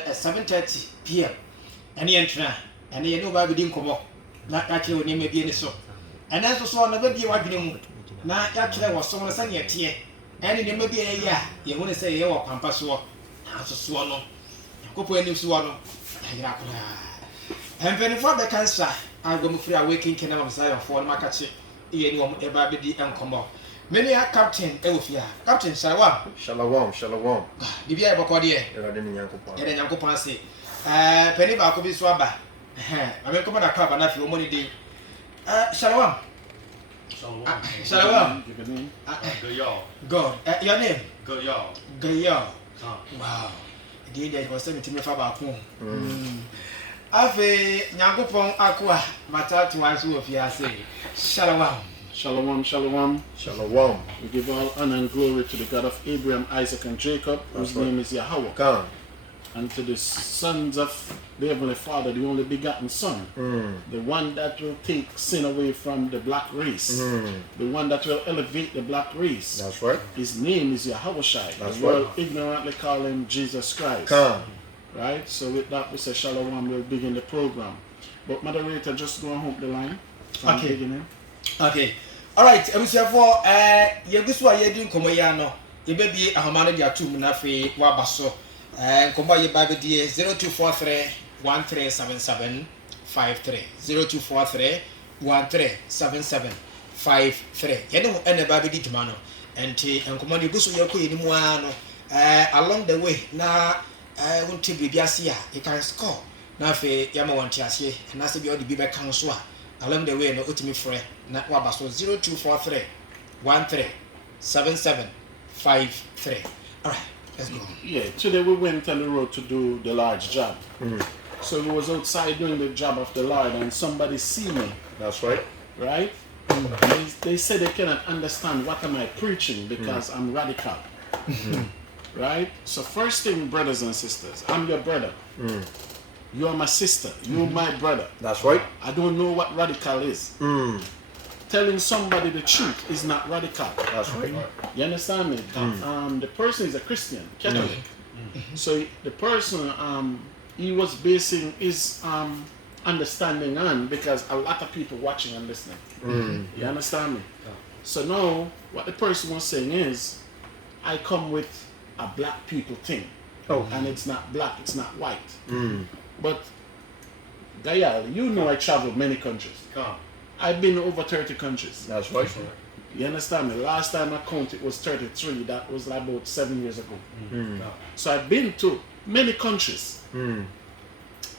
7:30 p.m. And the entrance, and the nobody didn't come up. Not actually, when you may be in the so. And that's also another be what you not actually was someone saying yet here. And it may be a year, you want to say, you are Pampas war. As a swallow. Go for a new swallow. And very far the cancer, I go free awakening can of Zion for Makachi, Ian, ever be uncommo. Many are Captain Elfia, Captain Shalom. Shalom, shalom. Bibi Abakodi, and Uncle Pansy. Penny Bakobi Swaba. I will come on a cup and not your money day. Shalom. Shalom. God, your name? Goyal. Wow. The day was 17 for Baku. Ave Nyangopon Aqua, Matatu Ansu of Yase. Shalom. Shalom, shalom. Shalom. We give all honor and glory to the God of Abraham, Isaac, and Jacob, whose name is Yahweh. Come. And to the sons of the Heavenly Father, the only begotten Son, the one that will take sin away from the black race, the one that will elevate the black race. That's right. His name is Yahweh Shai. That's the world right. ignorantly call him Jesus Christ. Come. Right? So with that, we say shalom, we'll begin the program. But moderator, just go and hook the line from the beginning. Okay. All right. I'm sure for Yaguswa Yadin Komoyano, you may be a Hamana Yatu Munafi Wabaso, and Komba Yababi 0243 1377 53 0243 1377 You know, and the Baby Dimano, and Komani Gusu Yoko Muano along the way. Now, I want to be Biasia, you can score. Now, Yamawantiasi, and that's the Biba Council. Along the way, no ultimate friend, not Wabaso 0243 1377 53 All right, let's go. Yeah, today we went on the road to do the large job. So we was outside doing the job of the Lord, and somebody see me. That's right. Right? They said they cannot understand what am I preaching because I'm radical. Right? So first thing, brothers and sisters, I'm your brother. You are my sister. You're my brother. That's right. I don't know what radical is. Telling somebody the truth is not radical. That's right. You understand me? The person is a Christian, Catholic. So the person, he was basing his understanding on because a lot of people watching and listening. You understand me? So now, what the person was saying is, I come with a black people thing. And it's not black, it's not white. But, Gayal, you know I traveled many countries. I've been over 30 countries. That's right. You understand me? Last time I counted was 33. That was like about 7 years ago. So I've been to many countries. And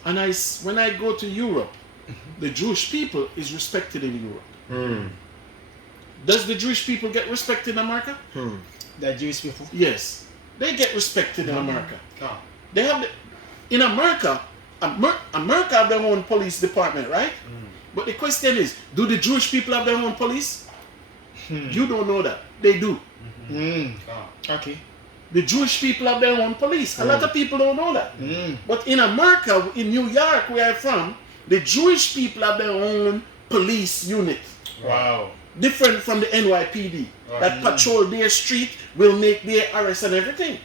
when I go to Europe, the Jewish people is respected in Europe. Does the Jewish people get respected in America? The Jewish people? Yes. They get respected in America. They have in America, America have their own police department, right? But the question is, do the Jewish people have their own police? You don't know that. They do. Okay. The Jewish people have their own police. A lot of people don't know that. But in America, in New York, where I'm from, the Jewish people have their own police unit. Wow. Different from the NYPD. That patrol their street, will make their arrests and everything.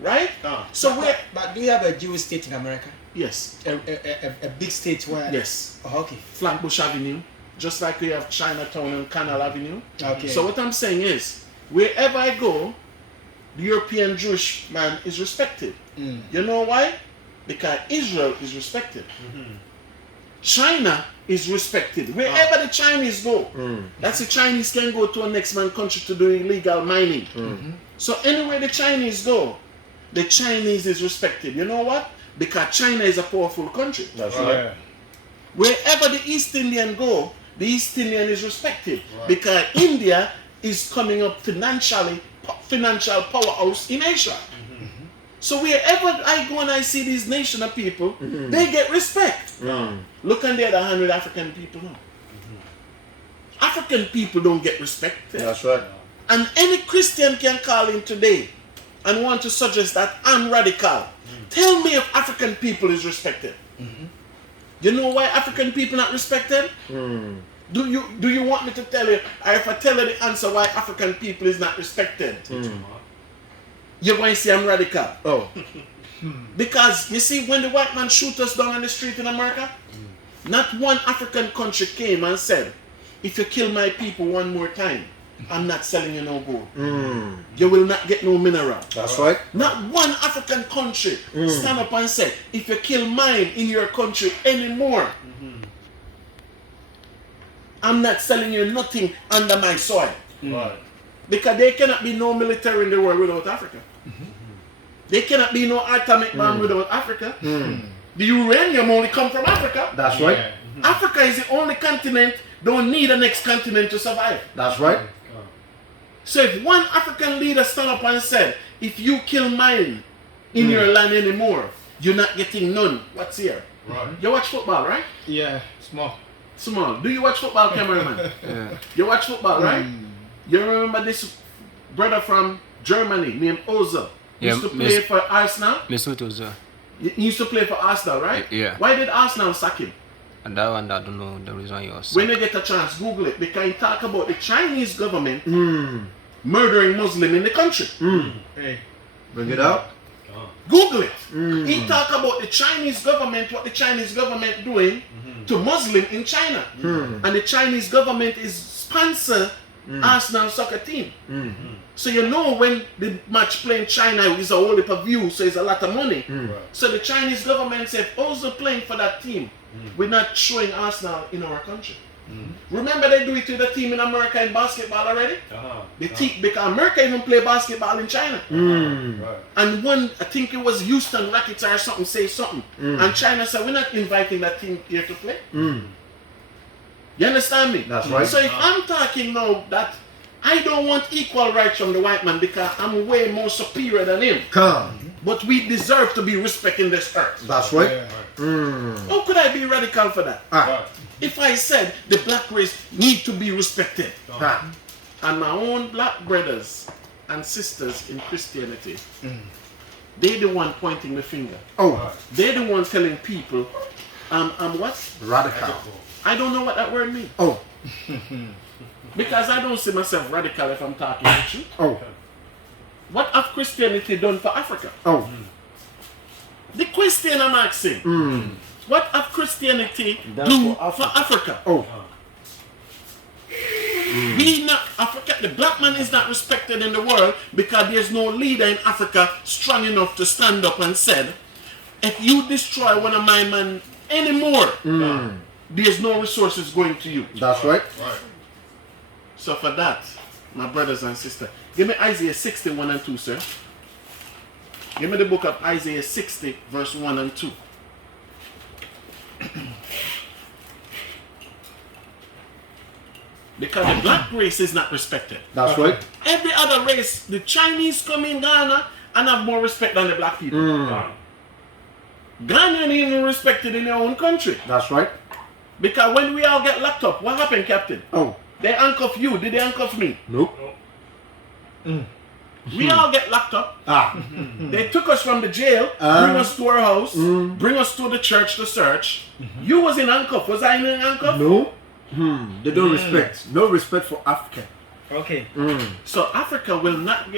Right? So But do you have a Jewish state in America? Yes. A big state where? Yes. Oh, okay. Flatbush Avenue, just like we have Chinatown and Canal Avenue. Okay. So what I'm saying is, wherever I go, the European Jewish man is respected. You know why? Because Israel is respected. China is respected. Wherever the Chinese go, that's the Chinese can go to a next man country to do illegal mining. So anywhere the Chinese go, the Chinese is respected. You know what? Because China is a powerful country. That's right. Wherever the East Indian go, the East Indian is respected. Because India is coming up financial powerhouse in Asia. So wherever I go and I see these nation of people, they get respect. Look on the other hand with African people now. African people don't get respect. That's right. And any Christian can call in today and want to suggest that I'm radical. Tell me if African people is respected. You know why African people not respected? Do you want me to tell you, or if I tell you the answer why African people is not respected, you're going to say I'm radical. Because you see, when the white man shoot us down on the street in America, not one African country came and said, if you kill my people one more time, I'm not selling you no gold. You will not get no mineral. That's right. Not one African country stand up and say, if you kill mine in your country anymore, I'm not selling you nothing under my soil. Right. Because there cannot be no military in the world without Africa. There cannot be no atomic bomb without Africa. The uranium only come from Africa. That's right. Yeah. Africa is the only continent don't need a next continent to survive. That's right. So if one African leader stand up and said, if you kill mine in your land anymore, you're not getting none. What's here? Right. You watch football, right? Yeah, small. Small. Do you watch football, cameraman? Yeah. You watch football, right? You remember this brother from Germany named Ozil? Yeah, Used to play for Arsenal? Mesut Ozil. He used to play for Arsenal, right? Yeah. Why did Arsenal sack him? And that one, I don't know the reason you was. When you get a chance, Google it. Because he talk about the Chinese government murdering Muslim in the country. Hey. Bring it out. Google it. He talk about the Chinese government, what the Chinese government doing to Muslim in China. And the Chinese government is sponsor Arsenal soccer team. So you know when the match playing China is a whole heap of view, so it's a lot of money. So the Chinese government said, also playing for that team, we're not showing Arsenal in our country. Remember they do it to the team in America in basketball already? Because America even play basketball in China. Right. And one, I think it was Houston Rockets or something, say something. And China said, we're not inviting that team here to play. You understand me? That's right. So if I'm talking now that I don't want equal rights from the white man because I'm way more superior than him. Come. But we deserve to be respected in this earth. That's right. Yeah. How could I be radical for that? Right. If I said the black race need to be respected, and my own black brothers and sisters in Christianity, they the one pointing the finger. Oh, They're the one telling people, I'm what? radical. I don't know what that word means. Oh, Because I don't see myself radical if I'm talking with you. oh, What have Christianity done for Africa? oh. The question I'm asking, what have Christianity Done do for for Africa? Oh, We not Africa. The black man is not respected in the world because there's no leader in Africa strong enough to stand up and said, if you destroy one of my men anymore, there's no resources going to you. that's right. Right. So for that, my brothers and sisters, give me Isaiah 61 and 2, sir. Give me the book of Isaiah 60, verse 1 and 2. Because the black race is not respected. That's right. Every other race, the Chinese come in Ghana and have more respect than the black people. Ghana ain't even respected in their own country. That's right. Because when we all get locked up, what happened, Captain? Oh, They handcuff you. Did they handcuff me? nope. We all get locked up. They took us from the jail, bring us to our house, bring us to the church to search. You was in handcuff. Was I in handcuff? No. They don't respect. No respect for Africa. Okay. So Africa will not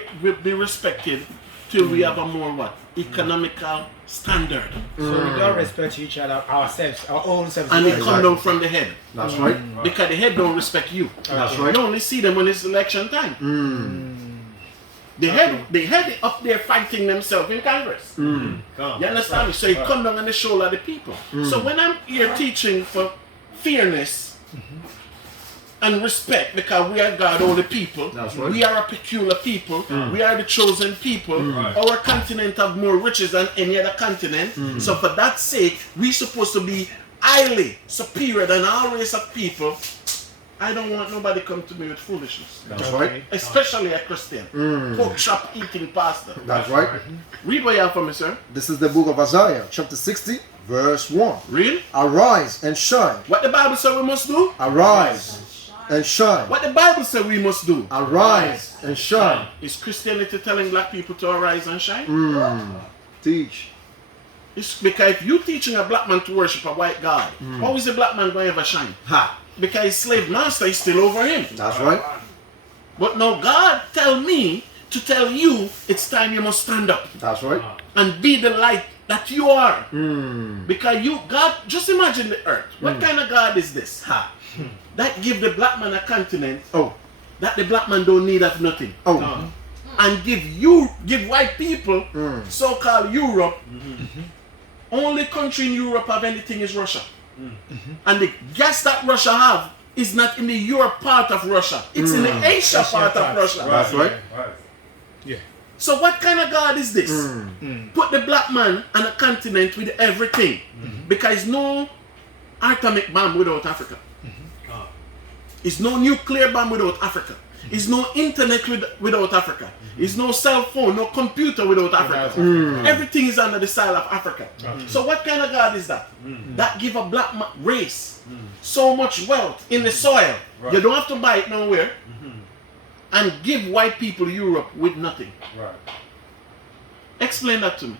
be respected till we have a more what? Economical standard. So we don't respect each other, ourselves, our own selves. And it Exactly. come down from the head. That's right. Because the head don't respect you. That's You right. only see them when it's election time. The head up there fighting themselves in Congress. You understand me? So it come down on the shoulder of the people. So when I'm here teaching for fairness and respect, because we are God all the people, That's right. we are a peculiar people, we are the chosen people, our continent have more riches than any other continent. So for that sake, we're supposed to be highly superior than all race of people. I don't want nobody come to me with foolishness. That's right. Especially a Christian. Pork chop eating pastor. That's right. Read what you have for me, sir. This is the book of Isaiah, chapter 60, verse 1. Read. Arise and shine. What the Bible said we must do? Arise and shine. What the Bible said we must do? Arise and shine. Is Christianity telling black people to arise and shine? Teach. It's because if you teaching a black man to worship a white God, how is the black man going to ever shine? Ha. Because his slave master is still over him. That's right. But now God tell me to tell you it's time you must stand up. That's right. and be the light that you are. Because God, just imagine the earth. What kind of God is this? That give the black man a continent that the black man don't need of nothing. And give white people, so-called Europe, only country in Europe have anything is Russia. And the gas that Russia have is not in the Europe part of Russia. It's in the Asia part of Russia. That's right. Yeah. So what kind of God is this? Put the black man on a continent with everything. Because no atomic bomb without Africa. It's no nuclear bomb without Africa. It's no internet without Africa. It's no cell phone, no computer without Africa. Everything is under the soil of Africa. So what kind of God is that? That give a black race so much wealth in the soil. You don't have to buy it nowhere. And give white people Europe with nothing. Explain that to me.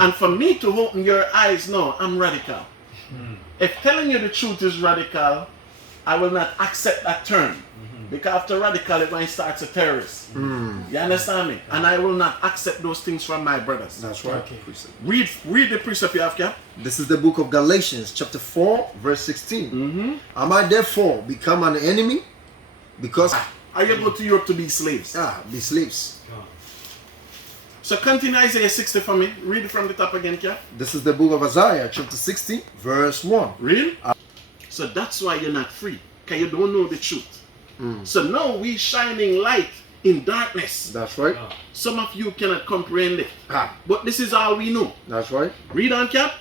And for me to open your eyes now, I'm radical. If telling you the truth is radical, I will not accept that term. Because after radical, it when starts a terrorist. You understand me? And I will not accept those things from my brothers. That's right. Okay. Read the precept you have, Cap. This is the book of Galatians, chapter 4, verse 16. Am I therefore become an enemy? Because Are you go to Europe to be slaves? be slaves. So continue Isaiah 60 for me. Read it from the top again, Cap. This is the book of Isaiah, chapter 60, verse 1. Real? So that's why you're not free. Because you don't know the truth. So now we shining light in darkness. That's right. Some of you cannot comprehend it. But this is all we know. That's right. Read on, Cap.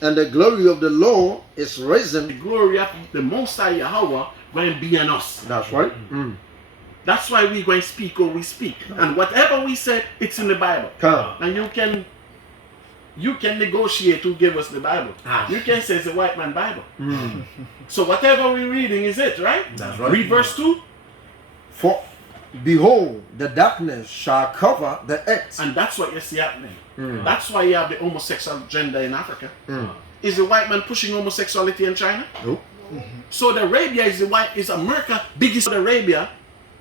And the glory of the Lord is The risen. glory of the Most High Yahweh going to be on us. That's right. That's why we going to speak how we speak. And whatever we said, it's in the Bible. Come. And you can negotiate who gave us the Bible. You can say it's a white man Bible. So whatever we're reading is it, right? That's right. Read verse 2. For behold, the darkness shall cover the earth. And that's what you see happening. That's why you have the homosexual gender in Africa. Is the white man pushing homosexuality in China? Nope. Saudi Arabia is America biggest Saudi Arabia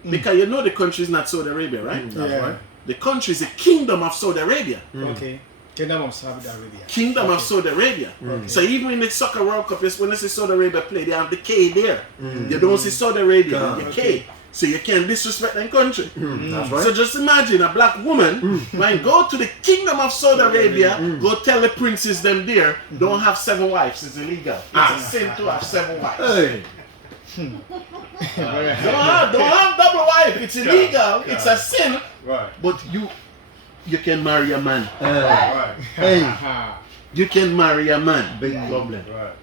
because you know the country is not Saudi Arabia, right? That's Yeah. right. The country is a kingdom of Saudi Arabia. Okay. Kingdom of Saudi Arabia. Kingdom of Saudi Arabia. So even in the soccer World Cup, when they see Saudi Arabia play, they have the K there. You don't see Saudi Arabia, the K. So you can't disrespect that country. That's right. So just imagine a black woman might go to the kingdom of Saudi Arabia, go tell the princes them there, don't have 7 wives. It's illegal. It's a sin to have 7 wives. Hey. Don't have double wife. It's illegal. It's a sin. Right. But you can marry a man. Right. Hey. You can marry a man. Big problem. Right.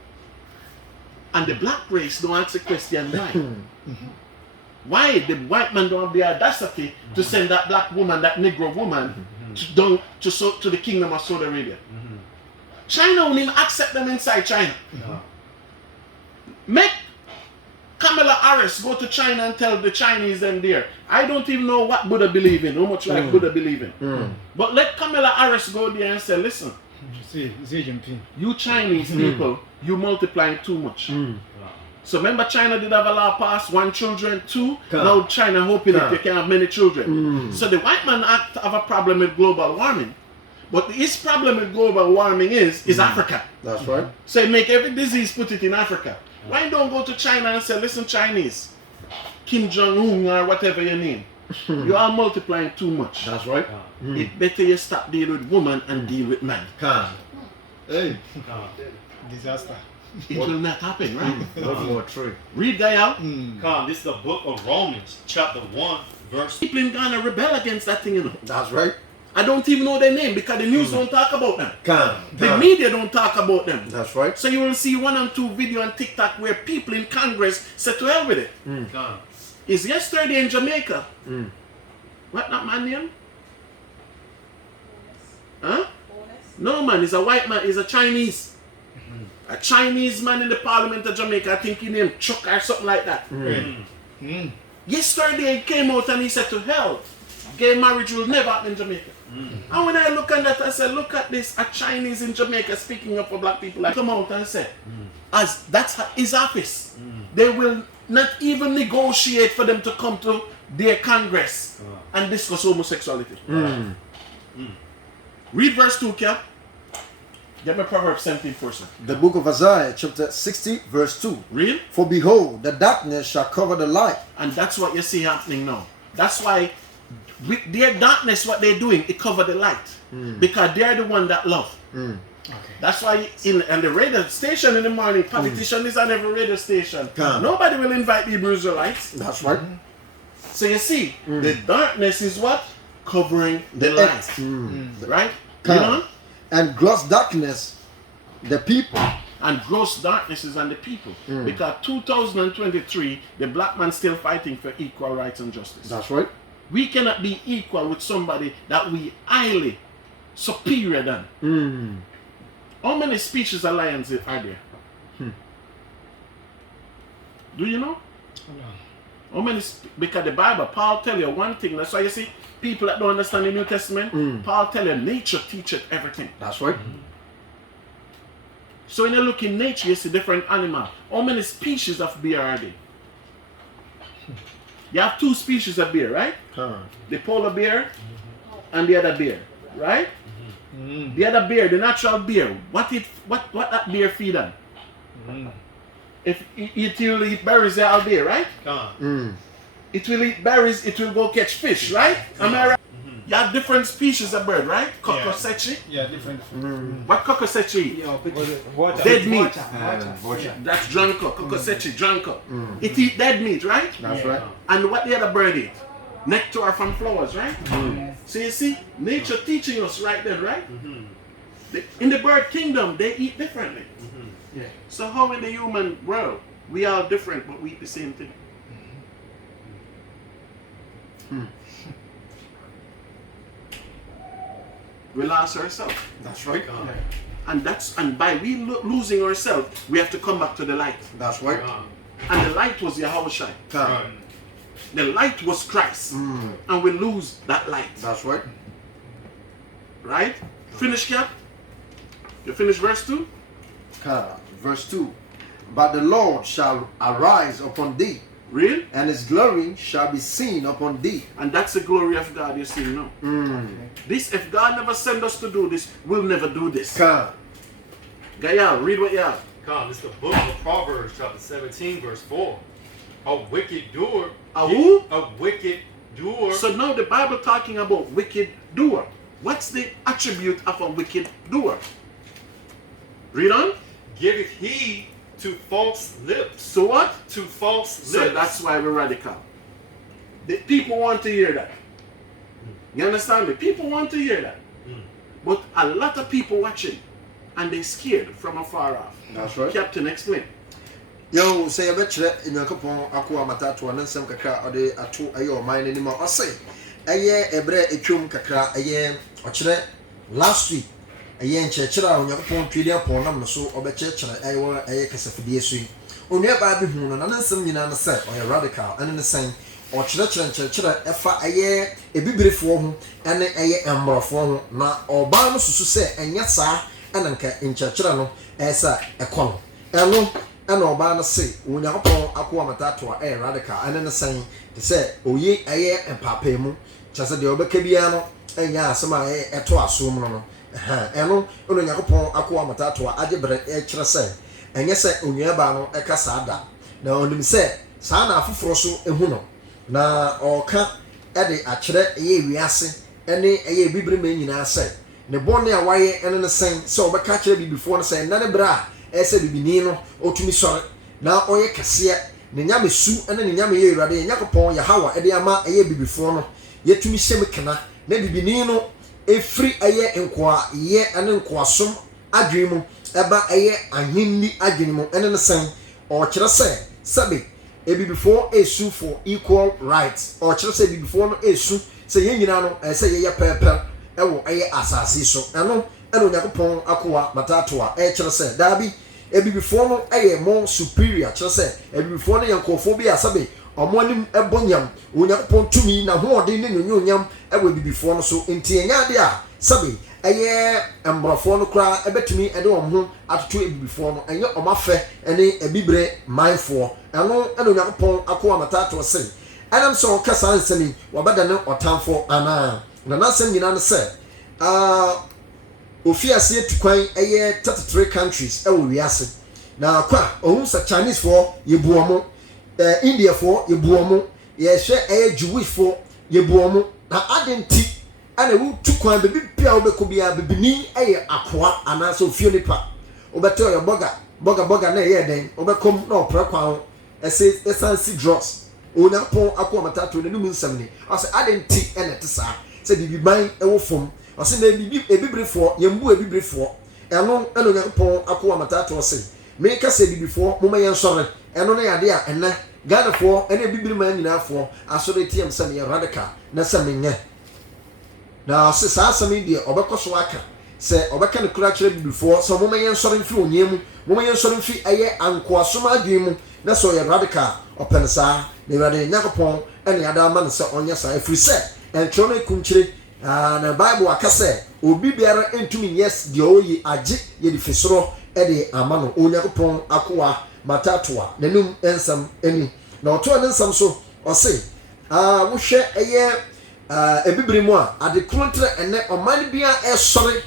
And the black race don't answer question why. Why the white man don't have the audacity to send that black woman, that Negro woman, down to the kingdom of Saudi Arabia? China won't even accept them inside China. Make Kamala Harris go to China and tell the Chinese them there. I don't even know what Buddha believe in, how much like Buddha believe in. But let Kamala Harris go there and say, listen, Xi Jinping. you Chinese people, you multiplying too much. So remember China did have a law passed, 1 children, 2. Now China hoping that you can have many children. So the white man have a problem with global warming. But his problem with global warming is Africa. That's right. So he make every disease put it in Africa. Why don't go to China and say, listen Chinese, Kim Jong-un or whatever your name, you are multiplying too much. That's right. It better you stop dealing with woman and deal with man. Come. Hey. Disaster. It will not happen, right? What more true? Read Gael. Come, this is the book of Romans, chapter 1, verse. People in Ghana rebel against that thing, you know. That's right. I don't even know their name because the news don't talk about them. Come. The media don't talk about them. That's right. So you will see 1 and 2 video on TikTok where people in Congress said to hell with it. Come. It's yesterday in Jamaica. What that man name? Huh? No man, he's a white man, he's a Chinese. A Chinese man in the parliament of Jamaica, I think he named Chuck or something like that. Yesterday he came out and he said to hell, gay marriage will never happen in Jamaica. And when I look at that, I said, look at this, a Chinese in Jamaica speaking up for black people. Like, come out and say, as that's his office, they will not even negotiate for them to come to their Congress and discuss homosexuality. Read verse 2, Cap. Get me Proverbs 17 first. Sir. The book of Isaiah, chapter 60, verse 2. Read. For behold, the darkness shall cover the light. And that's what you see happening now. That's why with their darkness, what they're doing, it cover the light. Because they're the one that love. Okay. That's why in the radio station in the morning, politician is on every radio station. Come. Nobody will invite the Hebrew Israelites. That's right. So you see, the darkness is what? Covering the light. Right? You know? And gross darkness, the people. And gross darkness is on the people. Because 2023, the black man still fighting for equal rights and justice. That's right. We cannot be equal with somebody that we highly superior than. How many species of lions are there? Do you know? How many? Because the Bible, Paul tell you one thing. That's why you see people that don't understand the New Testament. Paul tell you nature teacheth everything. That's right. So when you look in nature, you see different animals. How many species of bear are there? You have 2 species of bear, right? The polar bear and the other bear, right? The other bear, the natural bear, what that bear feed on? If it will eat berries all day, right? It will eat berries, it will go catch fish, right? Am I right? You have different species of bird, right? Kokosechi. Yeah, different. What kokosechi eat? Water. Dead meat. Water. That's dranko. Kokosechi, dranko. It eat dead meat, right? That's right. And what the other bird eat? Nectar from flowers, right? So you see, nature teaching us right there, right? In the bird kingdom, they eat differently. Yeah. So how in the human world, we are different, but we eat the same thing? We lost ourselves. That's right. And by we losing ourselves, we have to come back to the light. That's right. And the light was Yahushua. The light was Christ. And we lose that light. That's right. Right? Finish, Cap? You finish verse 2? Verse 2. But the Lord shall arise upon thee, Real? and his glory shall be seen upon thee. And that's the glory of God you see now. This, if God never sent us to do this, we'll never do this. Gayal, read what you have. Come, it's the book of Proverbs, chapter 17, verse 4. A wicked doer. A who? A wicked doer. So now the Bible talking about wicked doer. What's the attribute of a wicked doer? Read on. Giveth heed to false lips. So what? To false lips. So that's why we're radical. The people want to hear that. You understand me? People want to hear that. But a lot of people watching and they're scared from afar off. That's right. Captain, explain. Yo, say a betre Nyankopon akwa matatu anansem kakra ode ato aye o man ni ma ose aye ebre etwum kakra aye okire last week aye nchechira Nyankopon twede apon nam no so obechechira aye kasafidie so onua ba bi hu no nansem nyina na say oye radical ene ne sen okire nchechira efa aye ebibirefo ho ene aye emrofo ho na oba no susu say enya saa ene nka nchechira no esa ekon eno ana oba na say Onyankopon akwa matatu a radical ane ne san te say oyi aye empapa mu chase de obeka bia no enya asema eto asom no eno Onyankopon akwa matatu a agebre kire say enye say onuaba no ekasa ada na onim say saa na afoforo so ehu no na oka ede akire eye wiase ene eye bibire ma nyina say ne bone a waye ene ne san say obeka kire bibifo no say na ne bra ese bibini no otumi sore na oye kase ne nyame su ene ne nyame ye Awurade Nyankopon Yahawa ede ama eye bibifo no yetumi hyem kana na bibini no efri eye enkoa ye ene nkoasom adwen mu eba eye ahenni adwen mu ene ne sen o kire se sabe ebibifo esu for equal rights o kire se bibifo no esu se ye nyina no se ye pepe ewo eye asase so eno ene Onyankopon akoa matatu a kire se dabi ebibifo no eye more superior kire se ebibifo no yankofo bi asabe omonim ebonyam Onyankopon tumi na hoode ne nyonyam ewe bibifo no so enti enya de a sabe eye embrofo no kra ebetumi ede omho atoto ebibifo no enye omafe ene ebibire mindfo eno ene Onyankopon akoa matatu se enam so kasa nsani wabada ne otamfo ana na nasem nyina ne se ofiase tukwan ɛyɛ 33 countries ɛwɔ wiase na akwa ohun sa Chinese for yebu omo India for yebu omo yɛhwɛ ɛyɛ Jewish for yebu omo na adenti ana wu tukwan bebi pia obekɔ bia bebini ɛyɛ akoa anaso ofie nipa obeto yɛ boga na ɛyɛ den obekɔm na ɔpra kwan ɛsɛ esansi drugs onapon akɔ matato na num nsɛm ni ɔsɛ adenti ɛna te saa sɛ bibiban ɛwɔ fam ɔsɛ na ebibrifoɔ yɛmbu ebibrifoɔ ɛno ɛna onapon akɔ matato ɔsɛ me ka sɛ bibifoɔ moma yɛn sɔre ɛno na yade a ɛnɛ Ghanafoɔ ɛna ebibiriman nyinaafoɔ asɔre tiam sɛ me radical na sɛ me nyɛ na ɔsɛ saa asɛm yi deɛ ɔbɛkɔ so aka sɛ ɔbɛka ne kura kyerɛ bibifoɔ sɛ moma yɛn sɔre mfi onyɛ mu moma yɛn sɔre mfi ɛyɛ ankoasom adwene mu na sɛ ɔyɛ radical ɔpɛn saa na Awurade Nyankopɔn ɛna yɛada ama no sɛ ɔnyɛ saa ɛfiri sɛ ɛntwerɛ no kumkyire na Bible aka sɛ obi biara ntumi nyɛ deɛ ɔyɛ agye yɛde fi soro ɛde ama no Onyankopɔn akoa matatoa n'anum nsɛm ani na ɔtoa ne nsɛm so ɔse wohwɛ ɛyɛ ebibiri mu a adekoro ntere ɛnɛ ɔman bia ɛsɔre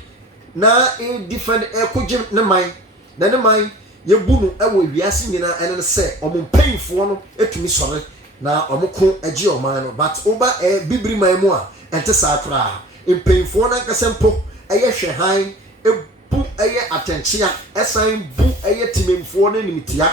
na defend ɛkɔgye ne man na ne man yɛbu no ɛwɔ wiase nyinaa ɛne ne sɛ ɔmo mpanyinfoɔ no etumi sɔre na ɔmo ko agye ɔman no but oba bibiri man mu a ɛnte saa koraa mpanyinfoɔ no ankasa mpo ɛyɛ hwɛhan ebu ɛyɛ atɛnkyea ɛsan bu ɛyɛ timemfoɔ no nimtia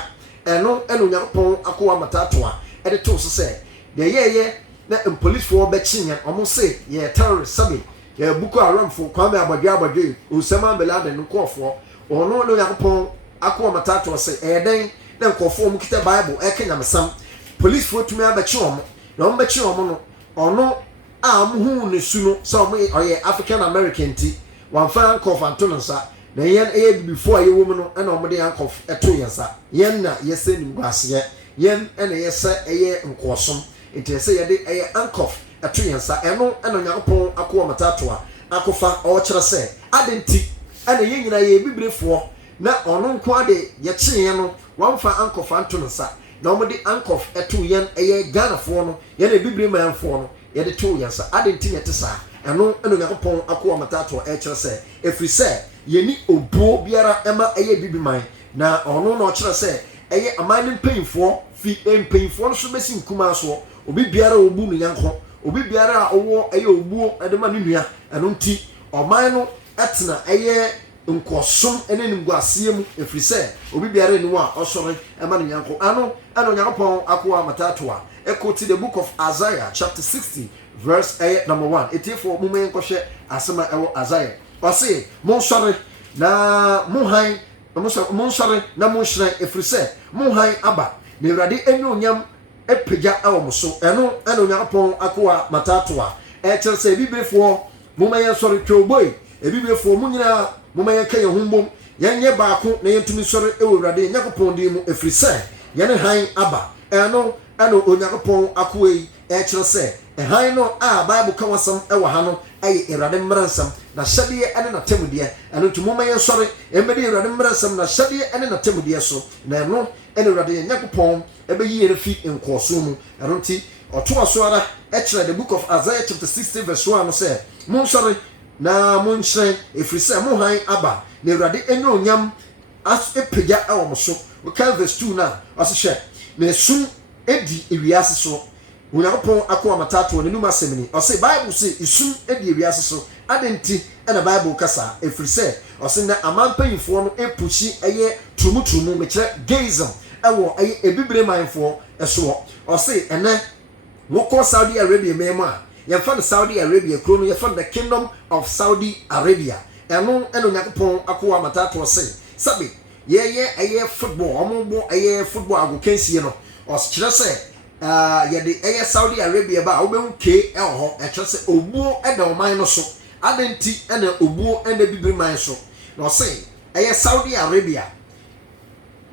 ɛno ɛna Onyankopɔn akoa matatoa ɛde to so sɛ deɛ yɛyɛ na mpolicefoɔ bɛkyi yɛn ɔmo se yɛ terrorist sabi yɛ Boko Haramfoɔ Kwame Abadwe Osama bin Laden no kɔɔfoɔ ɔno na Onyankopɔn akoa matatoa sɛ ɛyɛ den na nkɔfoɔ mu kita Bible ɛka nyamesam policefoɔ tumi abɛkyi wɔn na wɔn bɛkyi wɔn no ɔno a ɔmo hu ne su no sɛ ɔmo ɔyɛ African American ti wɔnfa nkɔf anto ne nsa na yɛn ɛyɛ bibifoɔ a yɛwɔ mu no ɛna ɔmo de nkɔf ɛto yɛn nsa yɛn na yɛsɛ nim guaseɛ yɛn ɛna yɛsɛ ɛyɛ nkɔɔsom nti yɛsɛ yɛde ɛyɛ nkɔf ɛto yɛn nsa ɛno ɛna Onyankopɔn akoa matatoa akofa ɔkyerɛ sɛ adenti ɛna yɛn nyinaa yɛ bibifoɔ na ɔno nko ade yɛkyeɛ no wɔmfa nkɔf anto ne nsa na ɔmo de nkɔf ɛto yɛn ɛyɛ Ghanafoɔ no yɛn ebibire manfoɔ no yɛde to yɛn nsa adenti yɛte saa ɛno ɛna Onyankopɔn akoa matatoa ɛkyerɛ sɛ efiri sɛ yɛni obuo biara ɛma ɛyɛ bibiman na ɔno na ɔkyerɛ sɛ ɛyɛ aman ne mpanyinfoɔ fi mpanyinfoɔ no so bɛsi nkuma soɔ obi biara obu ne yanko obi biara a ɔwɔ ɛyɛ obuo ɛde ma ne nua ɛno nti ɔman no ɛtena ɛyɛ nkɔsom ɛne nimguaseɛ mu efiri sɛ obi biara ne wa ɔsɔre ɛma ne yanko ano ɛna Onyankopɔn akoa matatoa ɛkɔ the book of Isaiah chapter 60 verse number 1 etiefo mo men kɔhwɛ asɛm ɛwɔ Isaiah ɔse monsɔre na monhan monsɔre na monhyerɛn efiri sɛ monhan aba na Awurade anyonyam epagya ɛwɔ mo so ɛno ɛna Onyankopɔn akoa matatoa ɛkyerɛ sɛ ebibefoɔ moma yɛn sɔre twɛwboi ebibefoɔ mo nyinaa moma yɛn ka yɛn ho mbom yɛn nyɛ baako na yɛn tumi sɔre ɛwɔ Awurade Nyankopɔn din mu efiri sɛ yɛn han aba ɛno ɛna Onyankopɔn akoa yi ɛkyerɛ sɛ ɛhan no a Bible ka wasɛm ɛwɔ ha no ɛyɛ Awurade mmaransɛm na hyɛdeɛ ɛne n'atemudeɛ ɛno nti moma yɛn sɔre ɛmmɛde Awurade mmaransɛm na hyɛdeɛ ɛne n'atemudeɛ so na ɛno ɛna Awurade Nyankopɔn ɛbɛyi yɛn fi nkɔɔso mu ɛno nti ɔtoa so ara ɛkyerɛ the book of Isaiah chapter 60 verse 1 no sɛ monsɔre na monhyerɛn efiri sɛ mohan aba na Awurade anyonyam epagya ɛwɔ mo so wɔka verse 2 na ɔsehwɛ na esum edi ewiase so Onyankopɔn akoa matatoa n'anum asɛm ni ɔse Bible sɛ esum edi ewiase so adenti ɛna Bible kasa efiri sɛ ɔse na amampanyinfoɔ no epuchi ɛyɛ turumuturumu mekyerɛ gayism ɛwɔ ɛyɛ ebibire manfoɔ ɛsoɔ ɔse ɛnɛ wokɔ Saudi Arabia mɛmu a yɛmfa no Saudi Arabia kuro no yɛfa no the Kingdom of Saudi Arabia ɛno ɛna Onyankopɔn akoa matatoa se sabi yɛyɛ ɛyɛ football ɔmo bɔ ɛyɛ football agokansie no ɔkyerɛ sɛ yɛde ɛyɛ Saudi Arabia ba wobɛhu ke ɛwɔ hɔ ɛkyerɛ sɛ obuo ɛda ɔman no so adenti ɛna obuo ɛna bibiri man so na ɔse ɛyɛ Saudi Arabia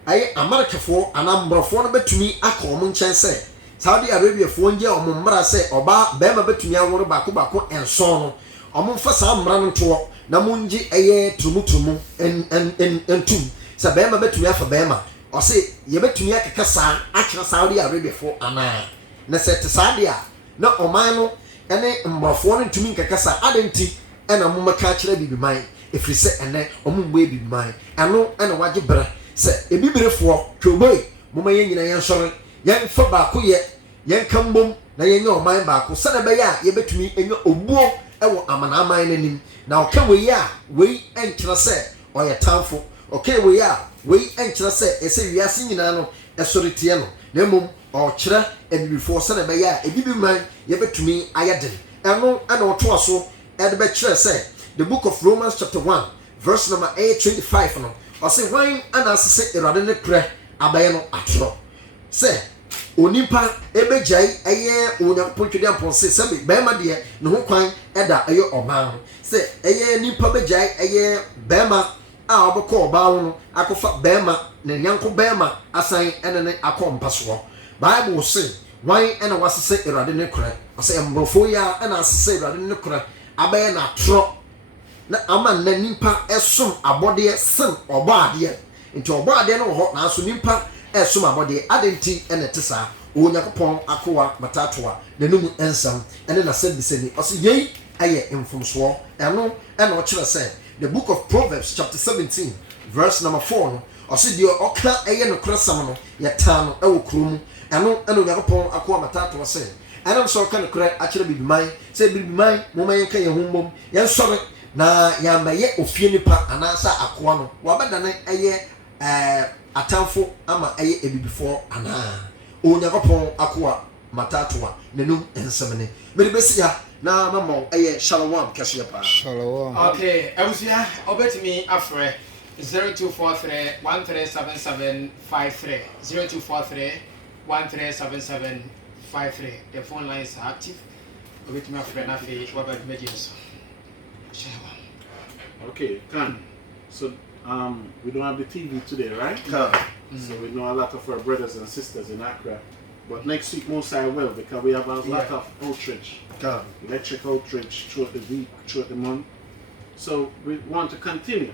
ɛyɛ Amerikafoɔ anambrɔfoɔ no bɛtumi aka ɔmo nkyɛn sɛ Saudi Arabia foɔ ngye ɔmo mmara sɛ ɔbaa bɛrima bɛtumi awore baako ɛnson no ɔmo mfa saa mmara no ntoɔ na mongye ɛyɛ turumuturumu ntum sɛ bɛrima bɛtumi afa bɛrima ɔse yɛbɛtumi akeka saa akyerɛ Saudi Arabia foɔ anaa na sɛ te saa deɛ a na ɔman no ɛne mbrɔfoɔ no ntumi nkeka saa adenti ɛna momɛka akyerɛ bibiman ɛfiri sɛ ɛnɛ ɔmo mbɔ ebi man ɛno ɛna wagye brɛ sɛ ebibirefoɔ twɛbɔyi moma yɛn nyinaa yɛn sɔre yɛn fa baako yɛ yɛn ka mbom na yɛn nyɛ ɔman baako sɛnɛ bɛyɛ a yɛbɛtumi enya obuo ɛwɔ amanaman n'anim na ɔka wei a wei ɛnkyerɛ sɛ ɔyɛ tamfo ɔka wei a wei ɛnkyerɛ sɛ ɛsɛ wiase nyinaa no ɛsɔre tie no na mmom ɔkyerɛ abibifoɔ sɛnɛ bɛyɛ a ebibi man yɛbɛtumi ayɛ den ɛno ɛna ɔtoa so ɛde bɛkyerɛ sɛ the book of Romans chapter 1 verse number 825 no ɔsɛ hwan ana asese Awurade ne korɛ abɛyɛ no atorɔ sɛ onipa ebegyae ɛyɛ onyankopɔn twɛde ampɔnse sɛ bɛrima deɛ ne ho kwan ɛda ɛyɛ ɔbaa ho sɛ ɛyɛ nipa begyae ɛyɛ bɛrima a ɔbɛkɔ ɔbaa ho no akɔfa bɛrima ne nyanko bɛrima asan ɛne ne akɔ mpasoɔ Bible say wan ɛna wasese Awurade ne korɛ ɔsɛ mborɔfo yi a ɛna asese Awurade ne korɛ abɛyɛ na atorɔ na ama na nipa ɛsom abɔdeɛ sen ɔbɔ adeɛ nti ɔbɔ adeɛ no wɔ hɔ nanso nipa ɛsom abɔdeɛ adenti ɛna ɛte saa Onyankopɔn akowa matatoa n'anum nsɛm ɛne n'asɛmbisani ɔsɛ yɛn ɛyɛ mfomsoɔ ɛno ɛna ɔkyerɛ sɛ the book of Proverbs chapter 17 verse number 4 no ɔsɛ deɛ ɔka ɛyɛ no korɛsɛm no yɛtaa no ɛwɔ kurom ɛno ɛna Onyankopɔn akowa matatoa sɛ ɛnam sɛ ɔka no korɛ akyerɛ bibiman sɛ bibiman moma yɛnka yɛn ho mmom yɛnsɔre na yɛambɛyɛ ofie nipa anaasɛ akoa no wabɛdane ɛyɛ atamfo ama ɛyɛ ebibifoɔ anaa Onyankopɔn akoa matatoa n'anum nsɛm ne mede bɛsi ya na mama ɛyɛ shalom kɛseɛ paa Shalom. Okay, abusua obetumi afrɛ 0243 137753 0243 137753 the phone lines are active obetumi afrɛ na fe waba dwumadi so shalom. Okay, Khan. So we don't have the TV today, right? So we know a lot of our brothers and sisters in Accra. But next week most I will because we have a lot of outreach. Electric outreach throughout the week, throughout the month. So we want to continue.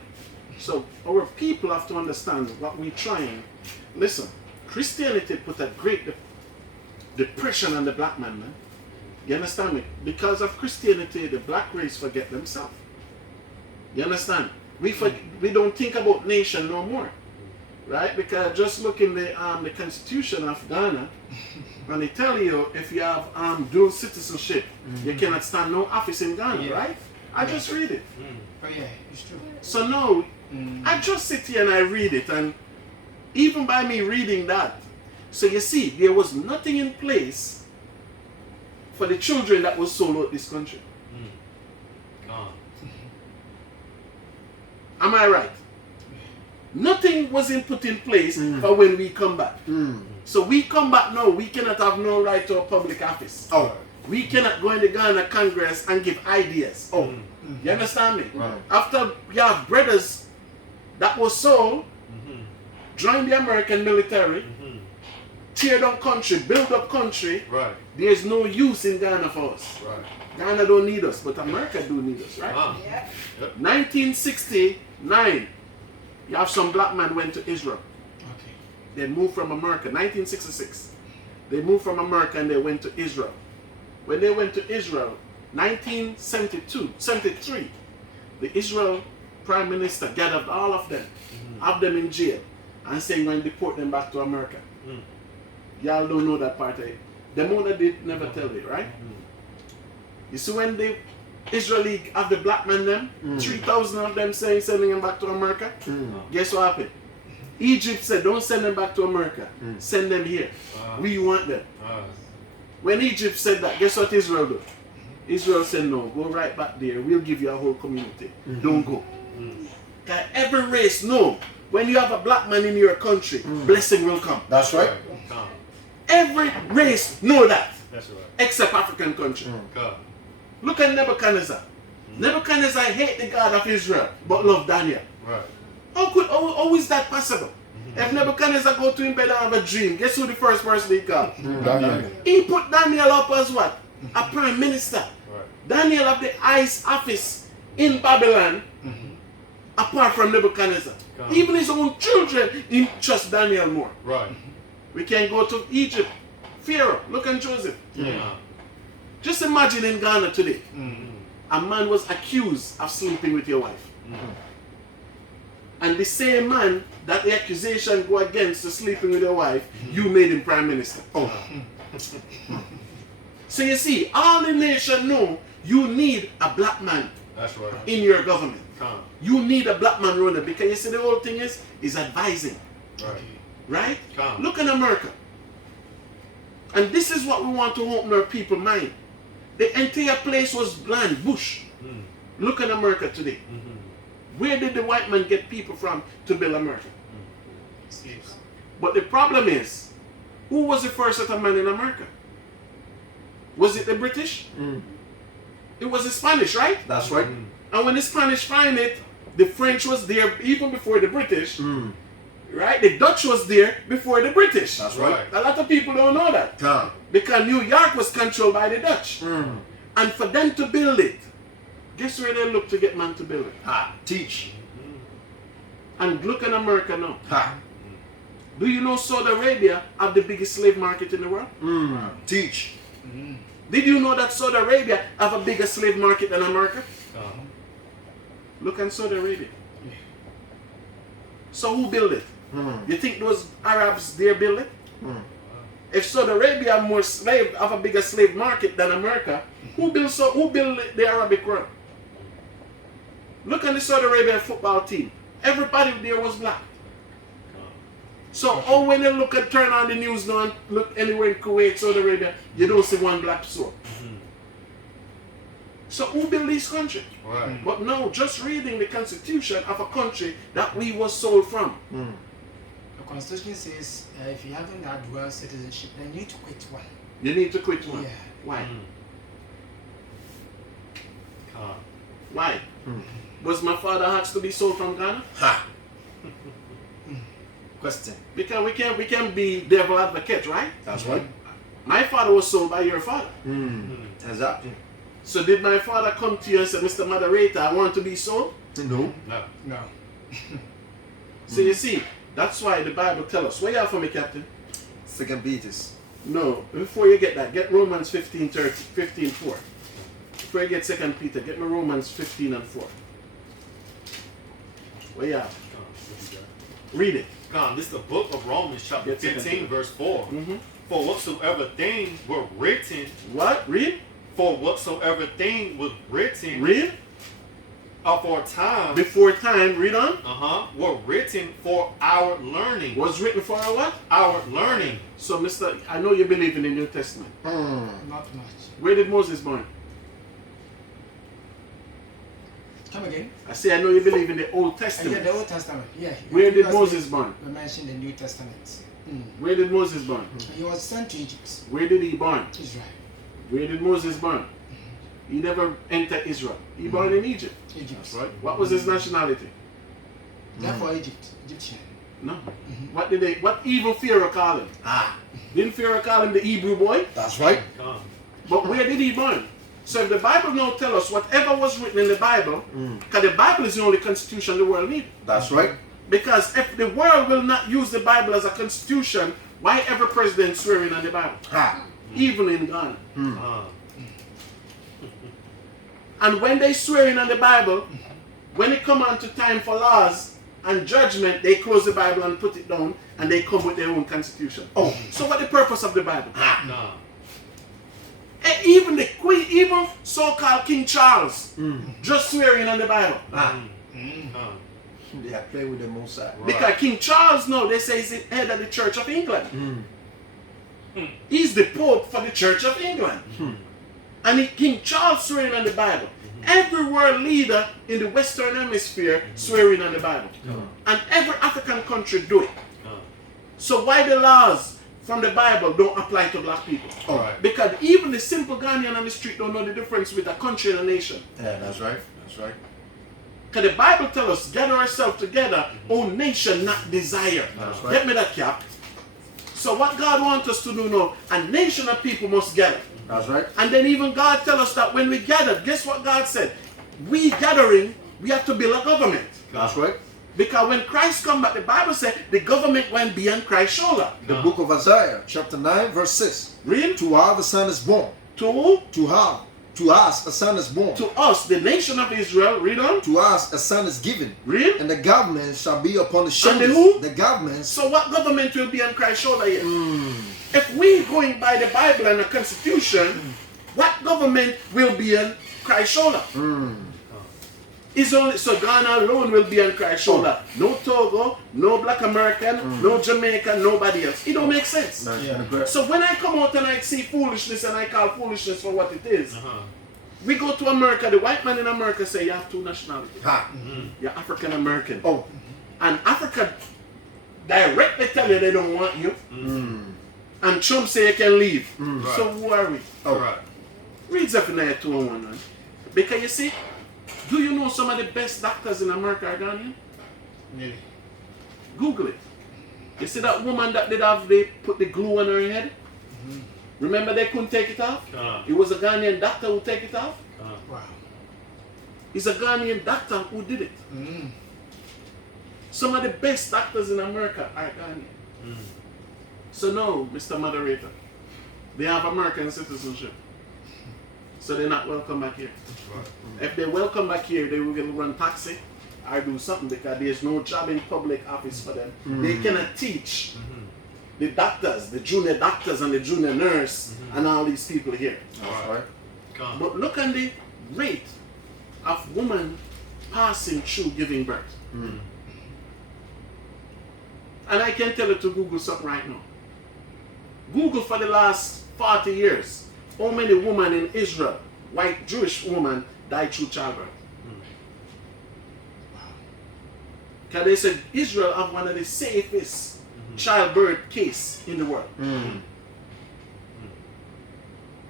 So our people have to understand what we're trying. Listen, Christianity put a great depression on the black man. You understand me? Because of Christianity, the black race forget themselves. You understand? We don't think about nation no more, right? Because just look in the Constitution of Ghana, and they tell you if you have dual citizenship, you cannot stand no office in Ghana, right? I just read it. Oh yeah, it's true. So now, I just sit here and I read it, and even by me reading that, so you see, there was nothing in place for the children that was sold out this country. Am I right? Nothing wasn't put in place for when we come back. So we come back now, we cannot have no right to a public office. We cannot go in the Ghana Congress and give ideas. You understand me? Right. After you have brothers that was sold, join the American military, tear down country, build up country, Right. there's no use in Ghana for us. Right. Ghana don't need us, but America do need us, right? 1969, you have some black man went to Israel. Okay. They moved from America. 1966, they moved from America and they went to Israel. When they went to Israel, 1973, the Israel Prime Minister gathered all of them, have them in jail, and saying we're going to deport them back to America. Y'all don't know that part of it. The mother did never tell you, right? You see when the Israeli have the black men them, 3,000 of them saying sending them back to America. Guess what happened? Egypt said don't send them back to America, send them here. We want them. When Egypt said that, guess what Israel do? Israel said no, go right back there, we'll give you a whole community. Don't go. Every race know when you have a black man in your country, blessing will come. That's right. Every race know that, That's right. except African country. God. Look at Nebuchadnezzar. Nebuchadnezzar hate the God of Israel, but love Daniel. Right. How is that possible? If Nebuchadnezzar go to him bed and have a dream, guess who the first person he called? Daniel. He put Daniel up as what? A prime minister. Right. Daniel have the highest office in Babylon, apart from Nebuchadnezzar. God. Even his own children, he trust Daniel more. Right. We can go to Egypt. Pharaoh, look at Joseph. Just imagine in Ghana today, a man was accused of sleeping with your wife. And the same man that the accusation go against for sleeping with your wife, you made him prime minister. Oh. So you see, all the nation know you need a black man That's right. in your government. Come. You need a black man running because you see the whole thing is advising. Right. Right? Come. Look at America. And this is what we want to open our people's mind. The entire place was blind, bush. Look at America today. Where did the white man get people from to build America? Slaves. But the problem is, who was the first settlement in America? Was it the British? It was the Spanish, right? That's right. And when the Spanish find it, the French was there even before the British. Right? The Dutch was there before the British. That's right. A lot of people don't know that. Come. Because New York was controlled by the Dutch. And for them to build it, guess where they look to get man to build it? Ha. Teach. And look at America now. Ha. Do you know Saudi Arabia have the biggest slave market in the world? Teach. Did you know that Saudi Arabia have a bigger slave market than America? Look at Saudi Arabia. So who built it? You think those Arabs there build it? If Saudi Arabia have a bigger slave market than America, who built the Arabic world? Look at the Saudi Arabian football team. Everybody there was black. So when you turn on the news now and look anywhere in Kuwait, Saudi Arabia, you don't see one black soul. So who built this country? Right. But no, just reading the constitution of a country that we was sold from. The constitution says if you haven't had dual citizenship, then you need to quit one. You need to quit one. Yeah. Why? Come. Why? Was my father has to be sold from Ghana? Ha. Question. Because we can be devil advocate, right? That's right. My father was sold by your father. Exactly. So did my father come to you and say, Mr. Moderator, I want to be sold? No. No. No. So you see, that's why the Bible tells us. Where you are for me, Captain? Second Peter's. No, before you get that, get Romans 15:4. Before you get 2 Peter, get me Romans 15 and 4. Where you are? Read it. Come. This is the book of Romans, chapter Yes, sir. 15, verse 4. For whatsoever things were written, What? Read? for whatsoever thing was written Read? aforetime, Before time, read on. were written for our learning. Was written for our what? Our learning. So, Mr. I know you believe in the New Testament. Not much. Where did Moses born? Come again? I say I know you believe in the Old Yeah, Testament. the Old Testament. Yeah. Where did Because Moses born? We mentioned the New Testament. Where did Moses born? He was sent to Egypt, Where did he born? Israel. Where did Moses born? He never entered Israel. He born in Egypt. Egypt. Right? What was his nationality? Therefore, Egyptian. No. What even Pharaoh call him? Didn't Pharaoh call him the Hebrew boy? That's right. Come. But where did he born? So if the Bible now tell us whatever was written in the Bible, because the Bible is the only constitution the world needs. That's right. Because if the world will not use the Bible as a constitution, why every president swearing on the Bible? Ha. Even in Ghana. And when they swearing on the Bible, when it come on to time for laws and judgment, they close the Bible and put it down, and they come with their own constitution. So what the purpose of the Bible? No. And even the Queen, even so-called King Charles, just swearing on the Bible. They are playing with the Mosai. Because King Charles, no, they say he's the head of the Church of England. He's the Pope for the Church of England. And King Charles swearing on the Bible. Every world leader in the Western Hemisphere swearing on the Bible. And every African country do it. So why the laws from the Bible don't apply to black people? Right. Because even the simple Ghanaian on the street don't know the difference with a country and a nation. Yeah, that's right. That's right. Because the Bible tells us, gather ourselves together, O nation, not desire. That's right. Get me that, Cap. So what God wants us to do now, a nation of people must gather. That's right. And then even God tells us that when we gather, guess what God said? We gathering, we have to build a government. That's right. Because when Christ come back, the Bible said the government went beyond Christ's shoulder. The book of Isaiah, chapter 9, verse 6. Read To have a son is born. to To have To us a son is born. To us, the nation of Israel, read on. To us a son is given. Read. And the government shall be upon the And shoulders. the who? The government. So what government will be on Christ's shoulder here? If we going by the Bible and the Constitution, what government will be on Christ's shoulder? Is only so Ghana alone will be on Christ's shoulder. No Togo, no Black American, no Jamaican, nobody else. It don't make sense. So when I come out and I see foolishness and I call foolishness for what it is, we go to America, the white man in America say you have two nationalities. You're African American. Oh. And Africa directly tell you they don't want you. And Trump say you can leave. So who are we? Oh. Right. Read Zephaniah 2:1, man. Because you see, do you know some of the best doctors in America are Ghanaian? Really? Google it. You see that woman that they put the glue on her head? Remember they couldn't take it off? It was a Ghanaian doctor who take it off? Wow. It's a Ghanaian doctor who did it. Some of the best doctors in America are Ghanaian. So no, Mr. Moderator, they have American citizenship. So they're not welcome back here. If they welcome back here, they will run taxi or do something because there's no job in public office for them. They cannot teach the doctors, the junior doctors and the junior nurse and all these people here. Right. But look at the rate of women passing through giving birth. And I can tell you to Google something right now. Google for the last 40 years. How many women in Israel, white Jewish women, died through childbirth? Because they said Israel have one of the safest childbirth case in the world.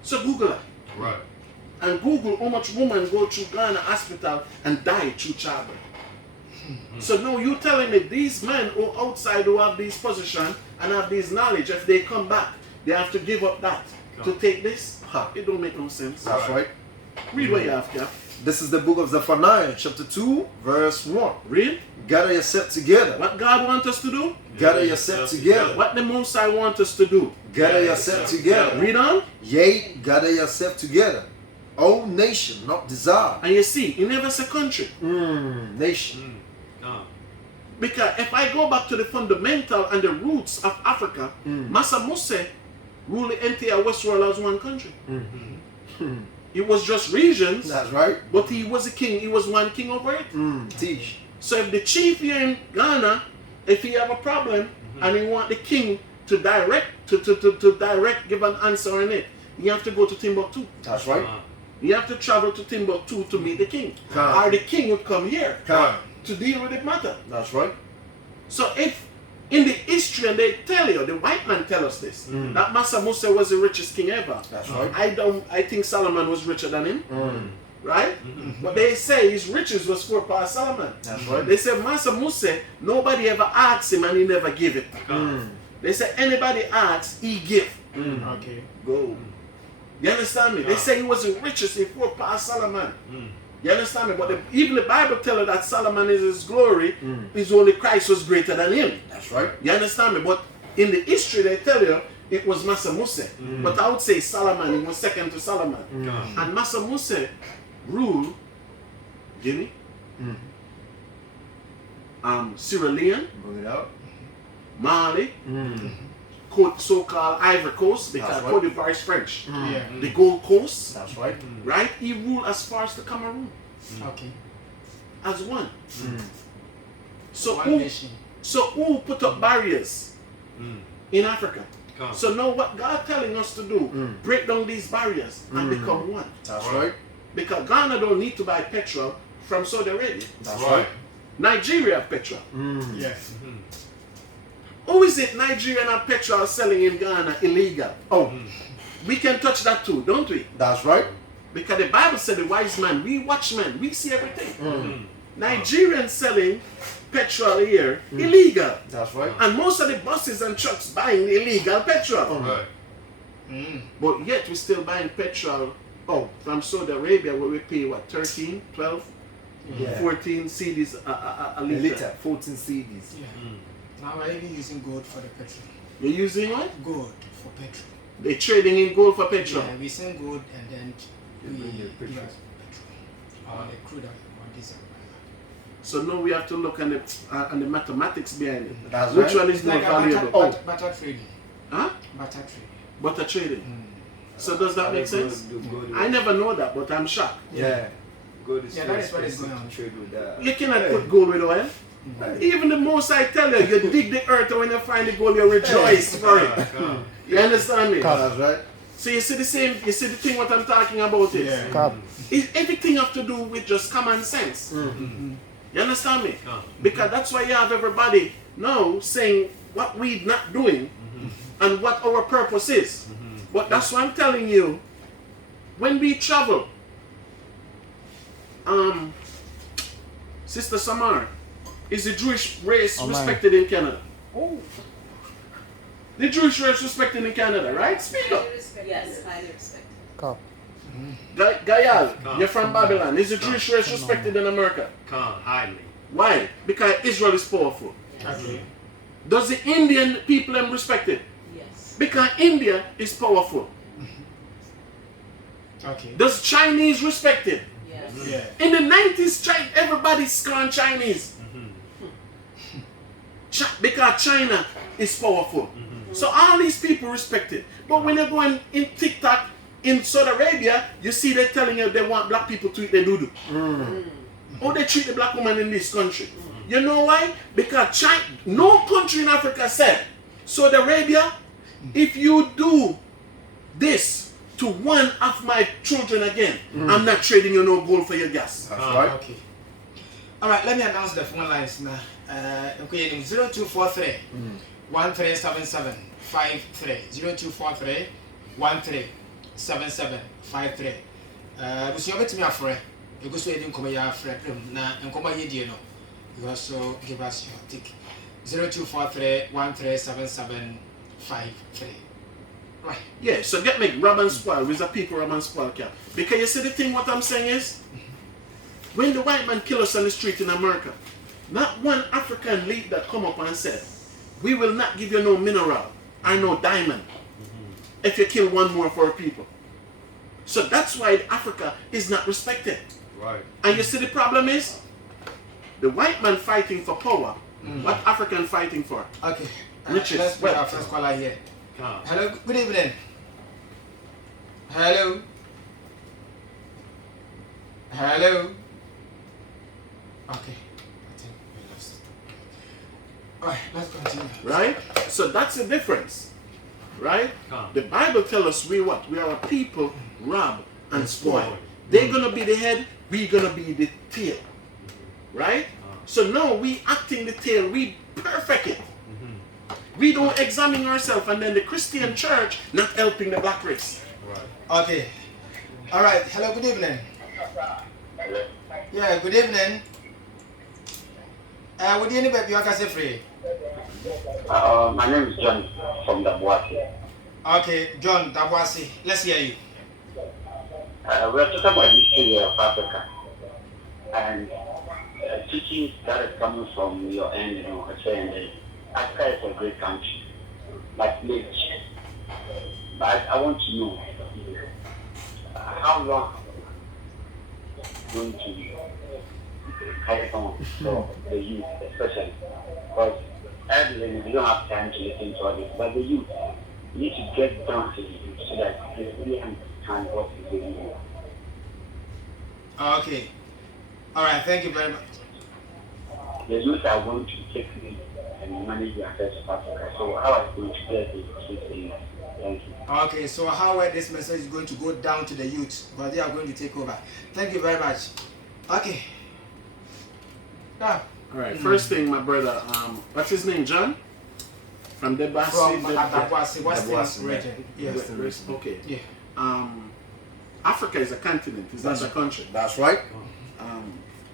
So Google it. Right. And Google how much women go through Ghana hospital and die through childbirth. So now you telling me these men who outside who have these positions and have this knowledge, if they come back, they have to give up that to take this? It don't make no sense. That's right. Read what you have, Cap. This is the book of Zephaniah, chapter 2, verse 1. Read. Gather yourself together. What God wants us to do? Gather yourself together. What the Most High wants us to do? Gather yourself together. Read on. Yea, gather yourself together. O nation, not desire. And you see, he never said country. Nation. Because if I go back to the fundamental and the roots of Africa, Massa Muse ruled the entire West world as one country. It was just regions, That's right. but he was a king. He was one king over it. Teach. So if the chief here in Ghana, if he have a problem and he want the king to direct, give an answer on it, you have to go to Timbuktu. That's right. You have to travel to Timbuktu to meet the king. Come. Or the king would come here Come. to deal with the matter. That's right. So if in the history, and they tell you, the white man tell us this, that Massa Musa was the richest king ever. That's right. I think Solomon was richer than him. Right? But they say his riches was forepassed Solomon. That's right. They say Massa Musa, nobody ever asked him and he never give it. They say anybody asks, he give. Okay. Go. You understand me? They say he was the richest, he forepassed Solomon. You understand me? But even the Bible tells us that Solomon is his glory, is only Christ was greater than him. That's right. You understand me? But in the history they tell you it was Massa Musa. But I would say Solomon was second to Solomon. And Massa Musa ruled Guinea, Sierra Leone, Bring it out. Mali, so-called Ivory Coast, because That's right. Cote d'Ivoire is French. Yeah. The Gold Coast, That's right. right? He ruled as far as the Cameroon, Okay. as one. So One who, nation. so who put up barriers in Africa? Come. So now what God telling us to do, break down these barriers and become one. That's right. Because Ghana don't need to buy petrol from Saudi Arabia. That's Right. right. Nigeria have petrol. Yes. Who is it Nigerian have petrol selling in Ghana illegal? Oh, We can touch that too, don't we? that's right. Because the Bible said the wise man, we watchmen, we see everything. Nigerians selling petrol here illegal. That's right. And most of the buses and trucks buying illegal petrol. Right. But yet we're still buying petrol from Saudi Arabia where we pay what, 13, 12, Yeah. 14 cedis a A liter. liter, 14 CDs. Yeah. Now we're even using gold for the petrol. You're using what? Gold for petrol. They're trading in gold for petrol. Yeah, we send gold and then You bring your give pictures. us petrol or the crude oil or diesel. So now we have to look at the mathematics behind it. That's Which right. one is It's more like a valuable? butter trading. Huh? Butter trading. Butter trading. So does that make sense? I never know that, but I'm shocked. Yeah. Gold is Yeah, so that is what is expensive going on. to trade with that. You cannot put gold with oil. Even the most I tell you, you dig the earth and when you find the gold, you rejoice for it. You understand me? That's right. So you see the thing what I'm talking about is everything have to do with just common sense. You understand me? Because that's why you have everybody now saying what we're not doing and what our purpose is. But that's why I'm telling you, when we travel, Sister Samar, is the Jewish race respected in Canada? The Jewish race respected in Canada, right? Speak up. Yes, highly respected. Gayal, you're from Babylon. Is the Jewish race respected in America? Highly. Why? Because Israel is powerful. Okay. Does the Indian people them respected? Yes. Because India is powerful. Okay. Does Chinese respected? Yes. Yeah. In the 90s, everybody scorned Chinese. Because China is powerful. So all these people respected. But when you're going in TikTok in Saudi Arabia, you see they're telling you they want black people to eat their doodoo. How they treat the black woman in this country. You know why? Because no country in Africa said, Saudi Arabia, if you do this to one of my children again, I'm not trading you no gold for your gas. That's right. Okay. All right, let me announce the phone lines now. Okay, 0243 1377 53 0243 1377 53. We see me afre. You go so edin come ya afre na nkoma yedie no. You also give us your tick. 0243 1377 53. Right. Yeah, so get me rob and spoil with the people rob and spoil cap. Because you see the thing what I'm saying is, when the white man kill us on the street in America, not one African lead that come up and said, we will not give you no mineral or no diamond if you kill one more for our people. So that's why Africa is not respected. Right. And you see the problem is, the white man fighting for power, what African fighting for? Okay. Which is let's put our first caller here. Hello, good evening. Hello. Hello. Okay. I think we lost. Alright, let's continue. Right? So that's the difference. Right? The Bible tells us we what? We are a people rob and spoil. They're gonna be the head, we're gonna be the tail. Right? So now we acting the tail, we perfect it. We don't examine ourselves, and then the Christian church not helping the black race. Right. Okay. Alright, hello, good evening. Yeah, good evening. Would you anybody you can say free? My name is John from Dabuasi. Okay, John Dabuasi, let's hear you. We're talking about the history of Africa and teachings that is coming from your end, you know, saying Africa is a great country, like village. But I want to know how long it's going to carry on for the youth, especially because everyone we don't have time to listen to all this. But the youth need to get down to the youth so that they really understand what is going on. Okay. Alright, thank you very much. The youth are going to take lead and manage the affairs of Africa. So how are you going to get the youth in? Thank you. Okay, so how this message is going to go down to the youth, but they are going to take over. Thank you very much. Okay. Yeah. All right. First thing, my brother. What's his name? John. From Dabuasi. From Dabuasi, Western Dabuasi, region. Yes. Okay. Yeah. Africa is a continent. It's not a country. That's right.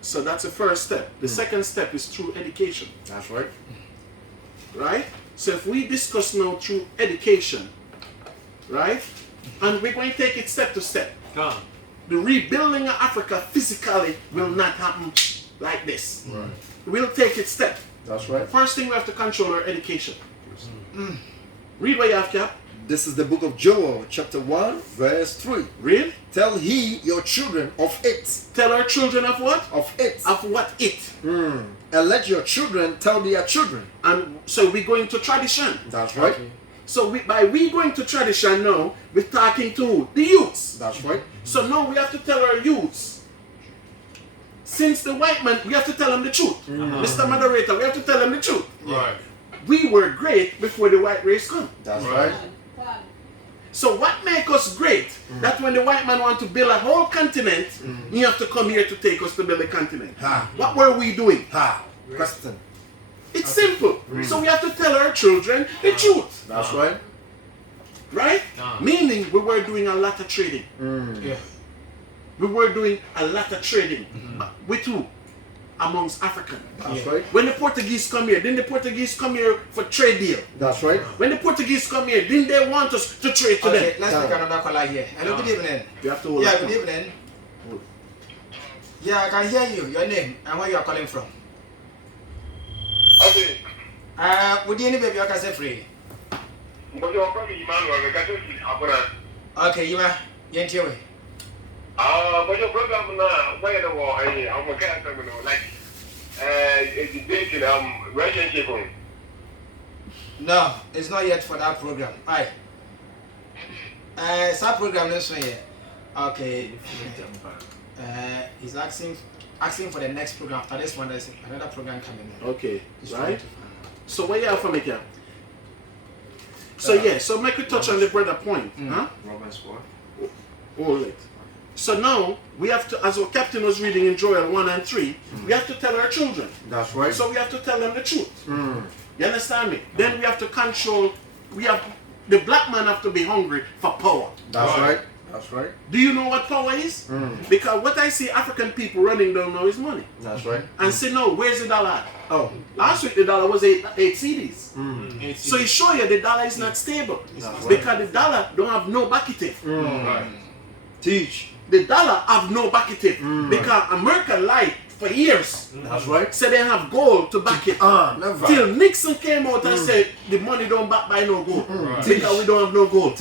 So that's the first step. The second step is through education. That's right. Right? So if we discuss now through education, right? And we're going to take it step to step. The rebuilding of Africa physically will not happen like this. Right. We'll take it step. That's right. First thing we have to control our education. Read what you have, Cap. This is the book of Joel, chapter 1, verse 3. Read. Tell ye your children of it. Tell our children of what? Of it. Of what it. And let your children tell their children. And so we're going to tradition. That's right. So by we going to tradition now, we're talking to the youths. That's right. So now we have to tell our youths. Since the white man, we have to tell them the truth. Mr. Moderator, we have to tell them the truth. Right. We were great before the white race come. That's Right. right. So what make us great? That when the white man want to build a whole continent, you have to come here to take us to build a continent. Ha. What were we doing? Ha. Question. It's simple. So we have to tell our children the truth. That's right. Right? Meaning we were doing a lot of trading. Yeah. We were doing a lot of trading. With who? Amongst Africans. That's right. When the Portuguese come here, didn't the Portuguese come here for trade deal? That's right. When the Portuguese come here, didn't they want us to trade to Okay, them? let's take another caller here. Hello, good evening. You have to hold Yeah, up. good evening. Yeah, I can hear you. Your name and where you are calling from. Okay. Would you any baby you can say free? But you're probably Emmanuel, the guy who's Abuna. Okay, you are. You're in way. But your program now, where the war, I'm a character, like, it's relationship. No, it's not yet for that program. Aye. Some program this one here. Okay. He's asking for the next program. After this one, there's another program coming in. Okay, He's right? trying to find out. So where you are from again? So yeah, so make we touch on the brother point. Huh? Romans 4. Hold it. So now we have to, as our captain was reading in Joel 1 and 3, we have to tell our children. That's right. So we have to tell them the truth. You understand me? Then we have to control. The black man have to be hungry for power. That's right. That's right. Do you know what power is? Because what I see African people running down now is money. That's right. And say, no, where's the dollar at? Oh. Last week the dollar was 8 CDs. It's- So it show you the dollar is not stable. That's Because the dollar don't have no backative. Right. Teach. The dollar have no backative. Because America lied for years. That's right. Said they have gold to back it. Never. Till Nixon came out and said the money don't back by no gold. Because we don't have no gold.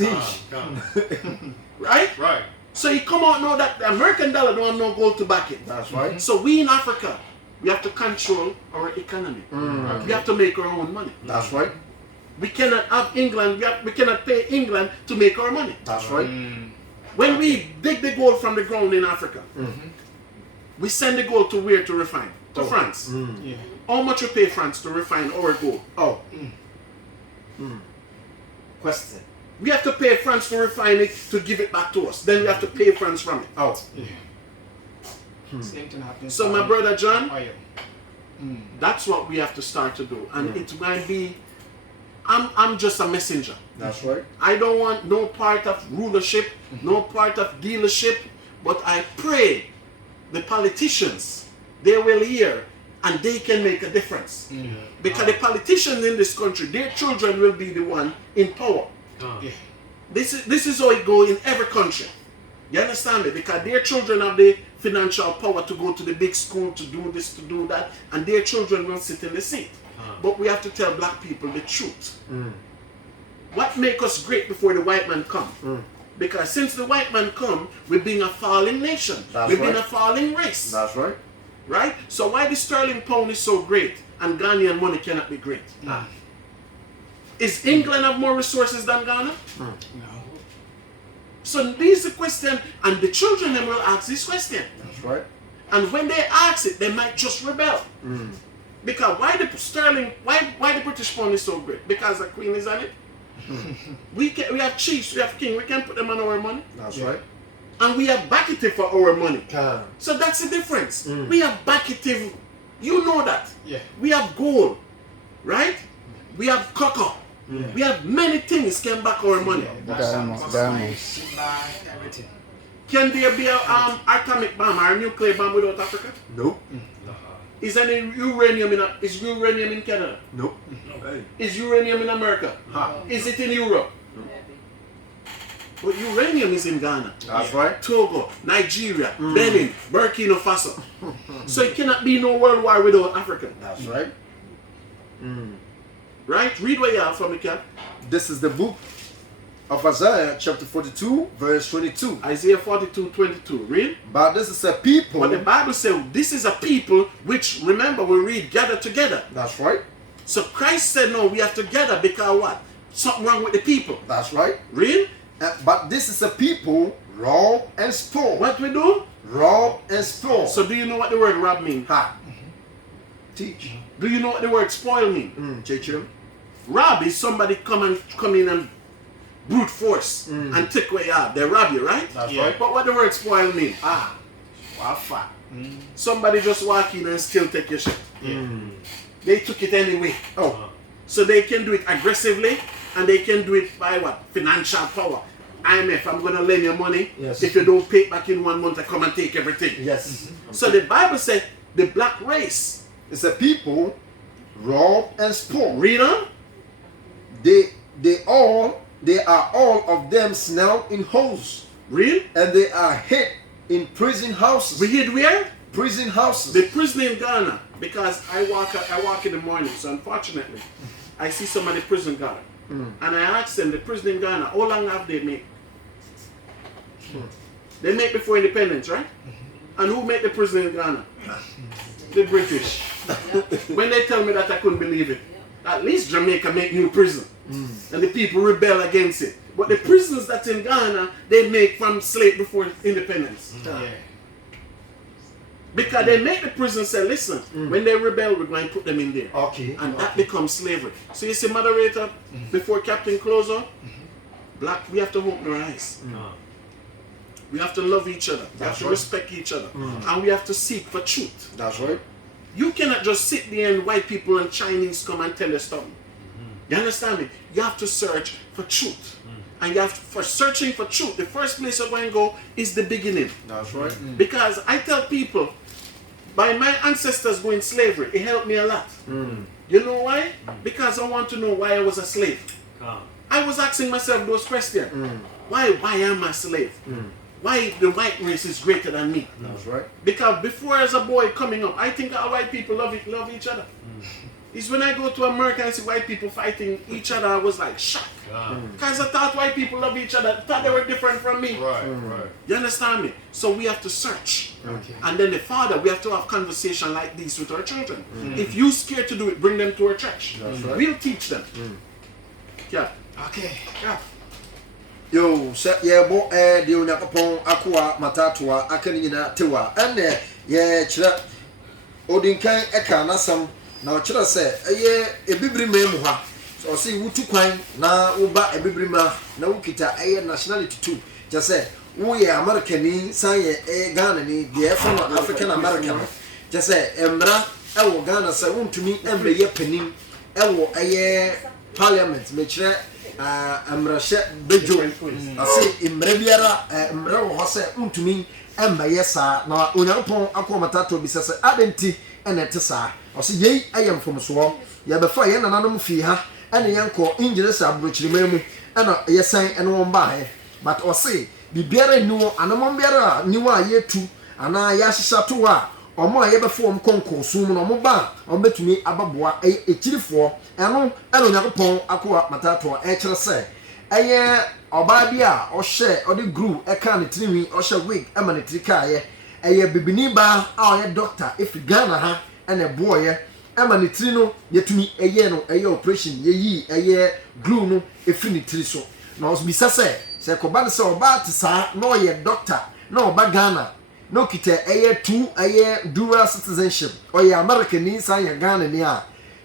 Right? Right. So he come out now that the American dollar don't have no gold to back it. That's right. So we in Africa, we have to control our economy. We have to make our own money. That's right. We cannot have England, we cannot pay England to make our money. That's right. When we dig the gold from the ground in Africa, we send the gold to where to refine? To France. Yeah. How much we pay France to refine our gold? Oh. Question. We have to pay France to refine it to give it back to us. Then we have to pay France from it. Oh. Same thing happens. So my brother John, Oil. that's what we have to start to do. And it might be, I'm just a messenger. That's right. I don't want no part of rulership, no part of dealership, but I pray the politicians, they will hear and they can make a difference. Because the politicians in this country, their children will be the one in power. Yeah. This is how it goes in every country. You understand me? Because their children have the financial power to go to the big school, to do this, to do that, and their children will sit in the seat. But we have to tell black people the truth. What make us great before the white man come? Because since the white man come, we've been a falling nation. That's We've been right. a falling race. That's right. Right? So why the sterling pound is so great and Ghanaian money cannot be great? Is England have more resources than Ghana? No. So this is the question, and the children then will ask this question. That's right. And when they ask it, they might just rebel. Because why the sterling, why the British pound is so great? Because the Queen is on it. We have chiefs, we have king, we can put them on our money. That's right. And we have backative for our money. Can. So that's the difference. We have backative, you know that. Yeah. We have gold, right? We have cocoa. We have many things can back our money. Diamonds. Everything. Can there be a atomic bomb or a nuclear bomb without Africa? Nope. Is any uranium in Canada? Nope. Is uranium in America? Is it in Europe? But uranium is in Ghana, That's right. Togo, Nigeria, Benin, Burkina Faso. So it cannot be no world war without Africa. That's right. Right? Read what you have from the cat. This is the book of Isaiah chapter 42 verse 22. Isaiah 42:22. Read. But this is a people. But the Bible says this is a people which, remember, we read, gather together. That's right. So Christ said, no, we have to gather because what? Something wrong with the people. That's right. Read. But this is a people rob and spoil. What we do? Rob and spoil. So do you know what the word rob means? Ha. Teach. Do you know what the word spoil means? Teacher. Rob is somebody come in and brute force and take what you have. They rob you, right? That's right. But what the word spoil mean? Wafa. Somebody just walk in and still take your shit. They took it anyway. Oh. So they can do it aggressively and they can do it by what? Financial power. IMF, I'm going to lend you money. Yes. If you don't pay it back in 1 month, I come and take everything. Yes. So the Bible said the black race. It's a people rob and spoil. Read on. They are all of them snarled in holes. Read. And they are hid in prison houses. We hid where? Prison houses. The prison in Ghana. Because I walk in the morning, so unfortunately, I see some of the prison Ghana. And I asked them, the prison in Ghana, how long have they made? They make before independence, right? And who made the prison in Ghana? The British. When they tell me that, I couldn't believe it. At least Jamaica make new prison. And the people rebel against it. But the prisons that's in Ghana, they make from slave before independence. Because they make the prison say, listen, when they rebel, we're going to put them in there. Okay. And that becomes slavery. So you see, moderator, before Captain closer, black, we have to open our eyes. We have to love each other. We have to respect each other. And we have to seek for truth. That's right. You cannot just sit there and white people and Chinese come and tell you something. You understand me? You have to search for truth. And you have to, for searching for truth, the first place you're going to go is the beginning. That's right. Because I tell people, by my ancestors going slavery, it helped me a lot. You know why? Because I want to know why I was a slave. I was asking myself those questions. Why am I a slave? Why the white race is greater than me? That's right. Because before as a boy coming up, I think all white people love each other. It's when I go to America and see white people fighting each other, I was like shocked. Because I thought white people love each other. I thought they were different from me. Right. You understand me? So we have to search. Okay. And then the father, we have to have conversation like this with our children. If you scared to do it, bring them to our church. That's right. We'll teach them. Yeah. Okay. Yeah. Yo, set ye bo de Onyankopon akoa matatoa akani nyina tewa ene ye kire odinkan eka nasam na o kire se eye ebibiri memu ha so se wutu kwan na wo ba ebibiri ma na wukita eye nationality too je se wo ye Americani san ye Ghana ni de from African American je se emra e wo Ghana se wuntumi emre ye panin e wo eye parliament me kire amrashe bejo ase imre biara imre wo hose untumi embaye sa na Onyankopon akomatato bi sese adenti ene te sa ose yei ayem fomso ya befa ye nananom fi ha ene yenko injire sa abrochirimamu ena yesan ene won ba he but ose bibiara niwo anomon biara niwo ayetu ana ya hyehyatu a omo aye befo om konko sum no omo ba ombetumi ababoa ekirifo eno ene Onyankopon akoa matato kire se eye oba bia ohye odi gru eka ne trinwi ohye wig ema ne trikaye eye bibini ba a oye doctor if Ghana ha ene boye ema ne tri no yetumi eye no eye operation yeyi eye gru no efri ne tri so na osbisa se ko ba ne se oba ti sa na oye doctor na oba Ghana no kita eye two eye dual citizenship oye American ni san ya Ghana ni a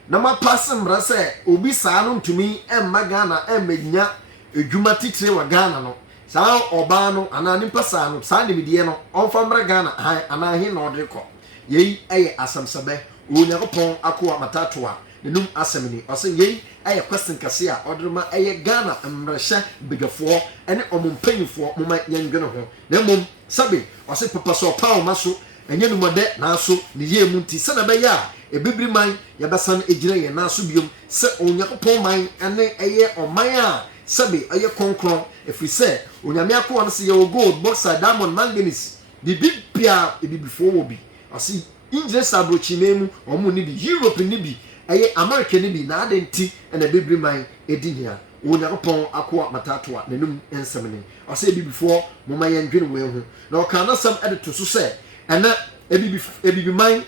na ma pass mra se obi sa no ntumi emma Ghana emmenya edwuma titire wa Ghana no sa oba no ana nimpa sa no sa nimdie no onfa mra Ghana han ana he no odrekọ yei eye asamsabe Onyankopon akoa matatoa nenum asemni ose yei eye question kase a odrema eye Ghana mrehye bigafo ene omumpanyifo moma nyandwene ho na mom sabe ose papa so pawo maso enye numode na aso ne ye mu nti se na be ya ebibiri man ya besan ejira ye na aso biom se Onyankopon man ene eye oman a sabe eye konkron efise onyame akoa no se ye gold boxer diamond manganese bibia ebibifo wo bi ose injire sabrochimemu omu ni bi Europe ni bi eye America ni bi na adenti ene bibiri man edinia onyankopɔn akoa matatoa nanum ensɛm ne ɔsɛ bibifoɔ moma yɛn dwene wɔ ho na ɔka nasɛm ɛde to so sɛ ɛna ebibiman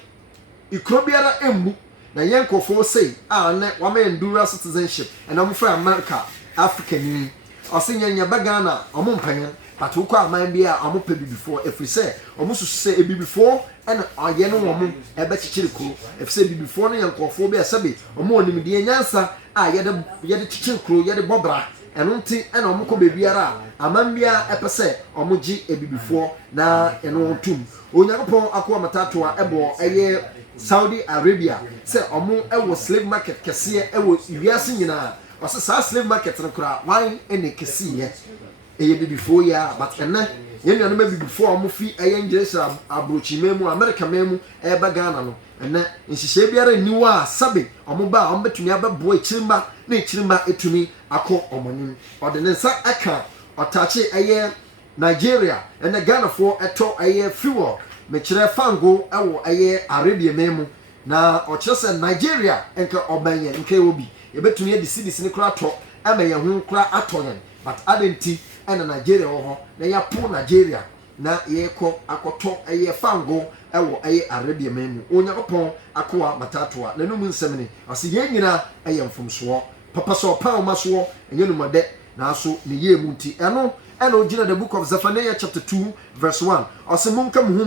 ikuro biara emmu na yɛn nkɔfoɔ sei a ne wama yɛn dual citizenship ɛna mo fra America Africa ni ɔsɛ nyanya bagana ɔmo mpanyin but wokɔ aman bi a ɔmo pɛ bibifoɔ efiri sɛ ɔmo susu sɛ ebibifoɔ ɛna ɔyɛ no wɔn ɛbɛkyekyere kuro efiri sɛ bibifoɔ no yɛ nkɔfoɔ bi a sɛbi ɔmo wɔ nimdeɛ nyansa a yɛde kyekyere kuro yɛde bɔbra ɛno nti ɛna ɔmo kɔ beebiara a aman bia ɛpɛ sɛ ɔmo gye ebibifoɔ na ɛno tum onyankopɔn akoa matatoa ɛbɔ ɛyɛ Saudi Arabia sɛ ɔmo ɛwɔ slave market kɛseɛ ɛwɔ wiase nyinaa ɔsɛ saa slave market no koraa wan ɛna kɛseɛ ɛyɛ bibifoɔ yɛ but ɛnɛ yɛn nuanom bibifoɔ a ɔmo fi ɛyɛ ngyesa aburokyi mɛmu America mɛmu ɛba Ghana no ɛnɛ nhyehyɛ biara nni hɔ a sabe ɔmo ba a ɔmo bɛtumi abɛboa ekyirima na ekyirima etumi akɔ ɔmo anim ɔde ne nsa ɛka ɔtaakye ɛyɛ Nigeria ɛnɛ Ghanafoɔ ɛtɔ ɛyɛ fuel mekyerɛ fango ɛwɔ ɛyɛ Arabia mɛmu na ɔkyerɛ sɛ Nigeria ɛnka ɔbɛn yɛn nka ɛwɔ bi yɛbɛtumi adi CDC ne kora atɔ ɛma yɛn ho kora atɔ yɛn but adenti ɛna Nigeria wɔ hɔ na yɛapo Nigeria na yɛkɔ akɔtɔ ɛyɛ fango ɛwɔ ɛyɛ Arabia mɛmu onyankopɔn akoa matatoa na num nsɛm ne ɔsɛ yɛn nyinaa ɛyɛ mfomsoɔ papa sɛ ɔpa ɔma soɔ ɛnyɛ numɔdɛ nanso ne yie mu nti ɛno ɛna ogyina the book of Zephaniah chapter 2 verse 1 ɔsɛ monka mo ho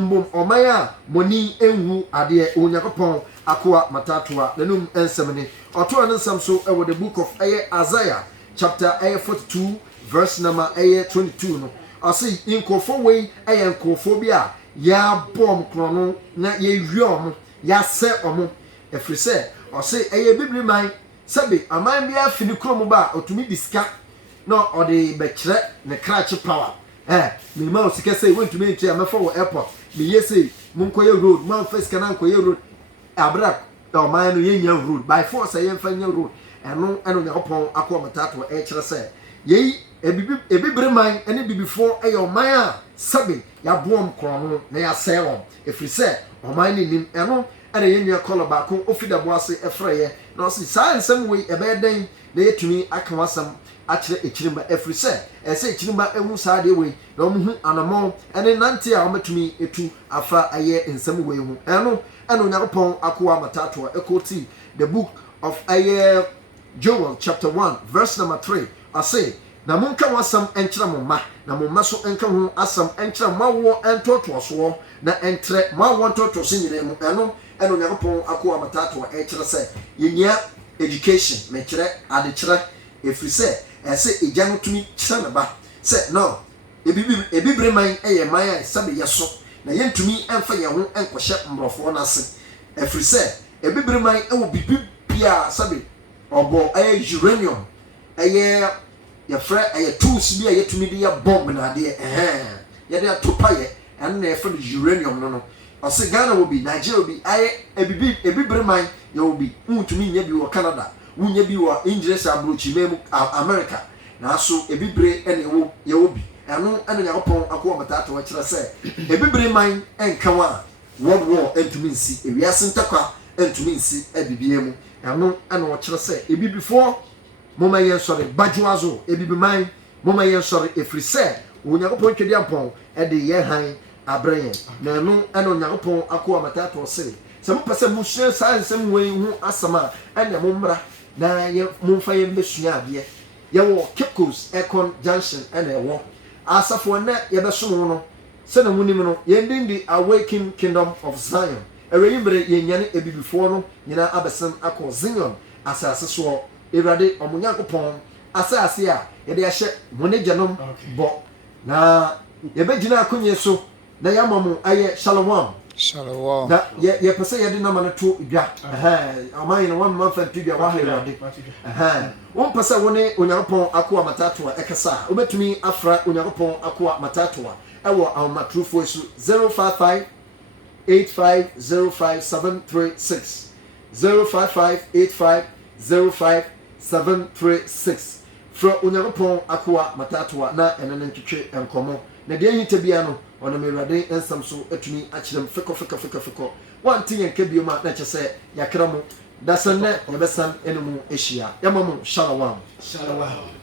mbom ɔman a mɔni enwu adeɛ onyankopɔn akoa matatoa na num nsɛm ne ɔtoa ne nsɛm so ɛwɔ the book of ɛyɛ Isaiah chapter 42 verse number 22 no ɔsɛ nkɔfo wei ɛyɛ nkɔfo bi a yɛabɔ mkorɔno na yɛwie ɔmo yɛasɛ ɔmo ɛfiri sɛ ɔsɛ ɛyɛ bibiri man sɛbe aman bi afi ne kurom ba a ɔtumi di sika na ɔde bɛkyerɛ ne krakye power minima o sika sɛ wɔntumi nkyɛ mɛfa wɔ airport meyɛ sɛ monkɔyɛ road mamfa sika na nkɔyɛ road abra ɔman no yɛnya road by force yɛmfa nya road ɛno ɛno Onyankopɔn akoa matatoa ɛkyerɛ sɛ yɛyi ebibire man ɛne bibifoɔ ɛyɛ ɔman a sɛbe yɛaboa mkorɔno na yɛasɛe wɔn ɛfiri sɛ ɔman no nim ɛno ɛna yɛnnua kɔlɔ baako ofidabo ase ɛfrɛyɛ na ɔsi saa nsɛm wei ɛbɛyɛ dɛn na yɛtumi aka wasɛm akyerɛ ekyirima ɛfiri sɛ ɛsɛ ekyirima ehu saa deɛ wei na ɔmo hu anamɔ ɛne nante a ɔmatumi etu afa ɛyɛ nsɛm wei ho ɛno ɛna Onyankopɔn akoa matatoa ɛkɔti the book of ɛyɛ Joel chapter 1 verse number 3 ɔse na monka wasɛm ɛnkyerɛ mo mma na mo mma so ɛnka ho asɛm ɛnkyerɛ mo awoɔ ɛntotoasoɔ na ɛntrɛ mo awoɔ ntotoaso nyinaa mu ɛno ɛna Onyankopɔn akoa matatoa ɛkyerɛ sɛ yɛnyia education mekyerɛ adekyerɛ ɛfiri sɛ ɛsɛ egya no tumi kyerɛ ne ba sɛ no ebibire man ɛyɛ man a sɛbe yɛ so na yɛntumi ɛmfa yɛn ho ɛnkɔhyɛ mmorɔfoɔ no ase ɛfiri sɛ ebibire man ɛwɔ bibi bia sɛbe ɔbɔ ɛyɛ uranium ɛyɛ yɛfrɛ ɛyɛ tools bi a yɛtumi de yɛ bomb na adeɛ yɛde ato payɛ ɛno na yɛfrɛ no uranium no ɔsɛ Ghana wɔ bi Nigeria wɔ bi ayɛ ebibire man yɛwɔ bi wontumi nyɛ bi wɔ Canada wonya bi wɔ English aburokyi mɛmu America nanso ebibire ɛna yɛwɔ bi ɛno ɛna Onyankopɔn akoa matatoa kyerɛ sɛ ebibire man ɛnka wa world war ɛntumi nsi ewiase ntakwa ɛntumi nsi ɛbibie mu ɛno ɛna ɔkyerɛ sɛ ebibifoɔ moma yɛn sɔre badwoazo ebibiman moma yɛn sɔre ɛfiri sɛ Onyankopɔn twɛdi ampɔn ɛde yɛn han abrɛ yɛn na ɛno ɛna Onyankopɔn akoa matatoa sɛ mopɛ sɛ musua saa nsɛm wei ho asɛm a ɛna mommra na yɛ momfa yɛn bɛsua adeɛ yɛwɔ Cape Coast Econ Junction ɛna ɛwɔ asafoɔ na yɛbɛsom no sɛna munim no yɛndin de Awaken Kingdom of Zion ɛwɛyi mmerɛ yɛnyane ebibifoɔ no nyinaa abɛsɛm akɔ Zion asase soɔ Awurade ɔmo Nyankopɔn asase a yɛde ahyɛ mo ne gyanom bɔ na yɛbɛgyina akonnwa so na yɛama mo ayɛ shalom na yɛpɛ sɛ yɛde nama no to dwa ɔman yi no wɔn mfa nto dwa wɔahɛ Awurade wɔmpɛ sɛ wo ne Onyankopɔn akoa matatoa ɛkasa a wobɛtumi afra Onyankopɔn akoa matatoa ɛwɔ ahomatrofoɔ so 055 8505736 0558505 fra Onyankopɔn akoa matatoa na ɛne ne ntwetwe nkɔmɔ na deɛ yita bia no ɔno Awurade nsɛm so atumi akyerɛm fekɔ wante yɛn ka biom a na kyɛ sɛ yakra mo dasane yɛbɛsan ɛne mu ahyia yɛma mu shalawam Shalom.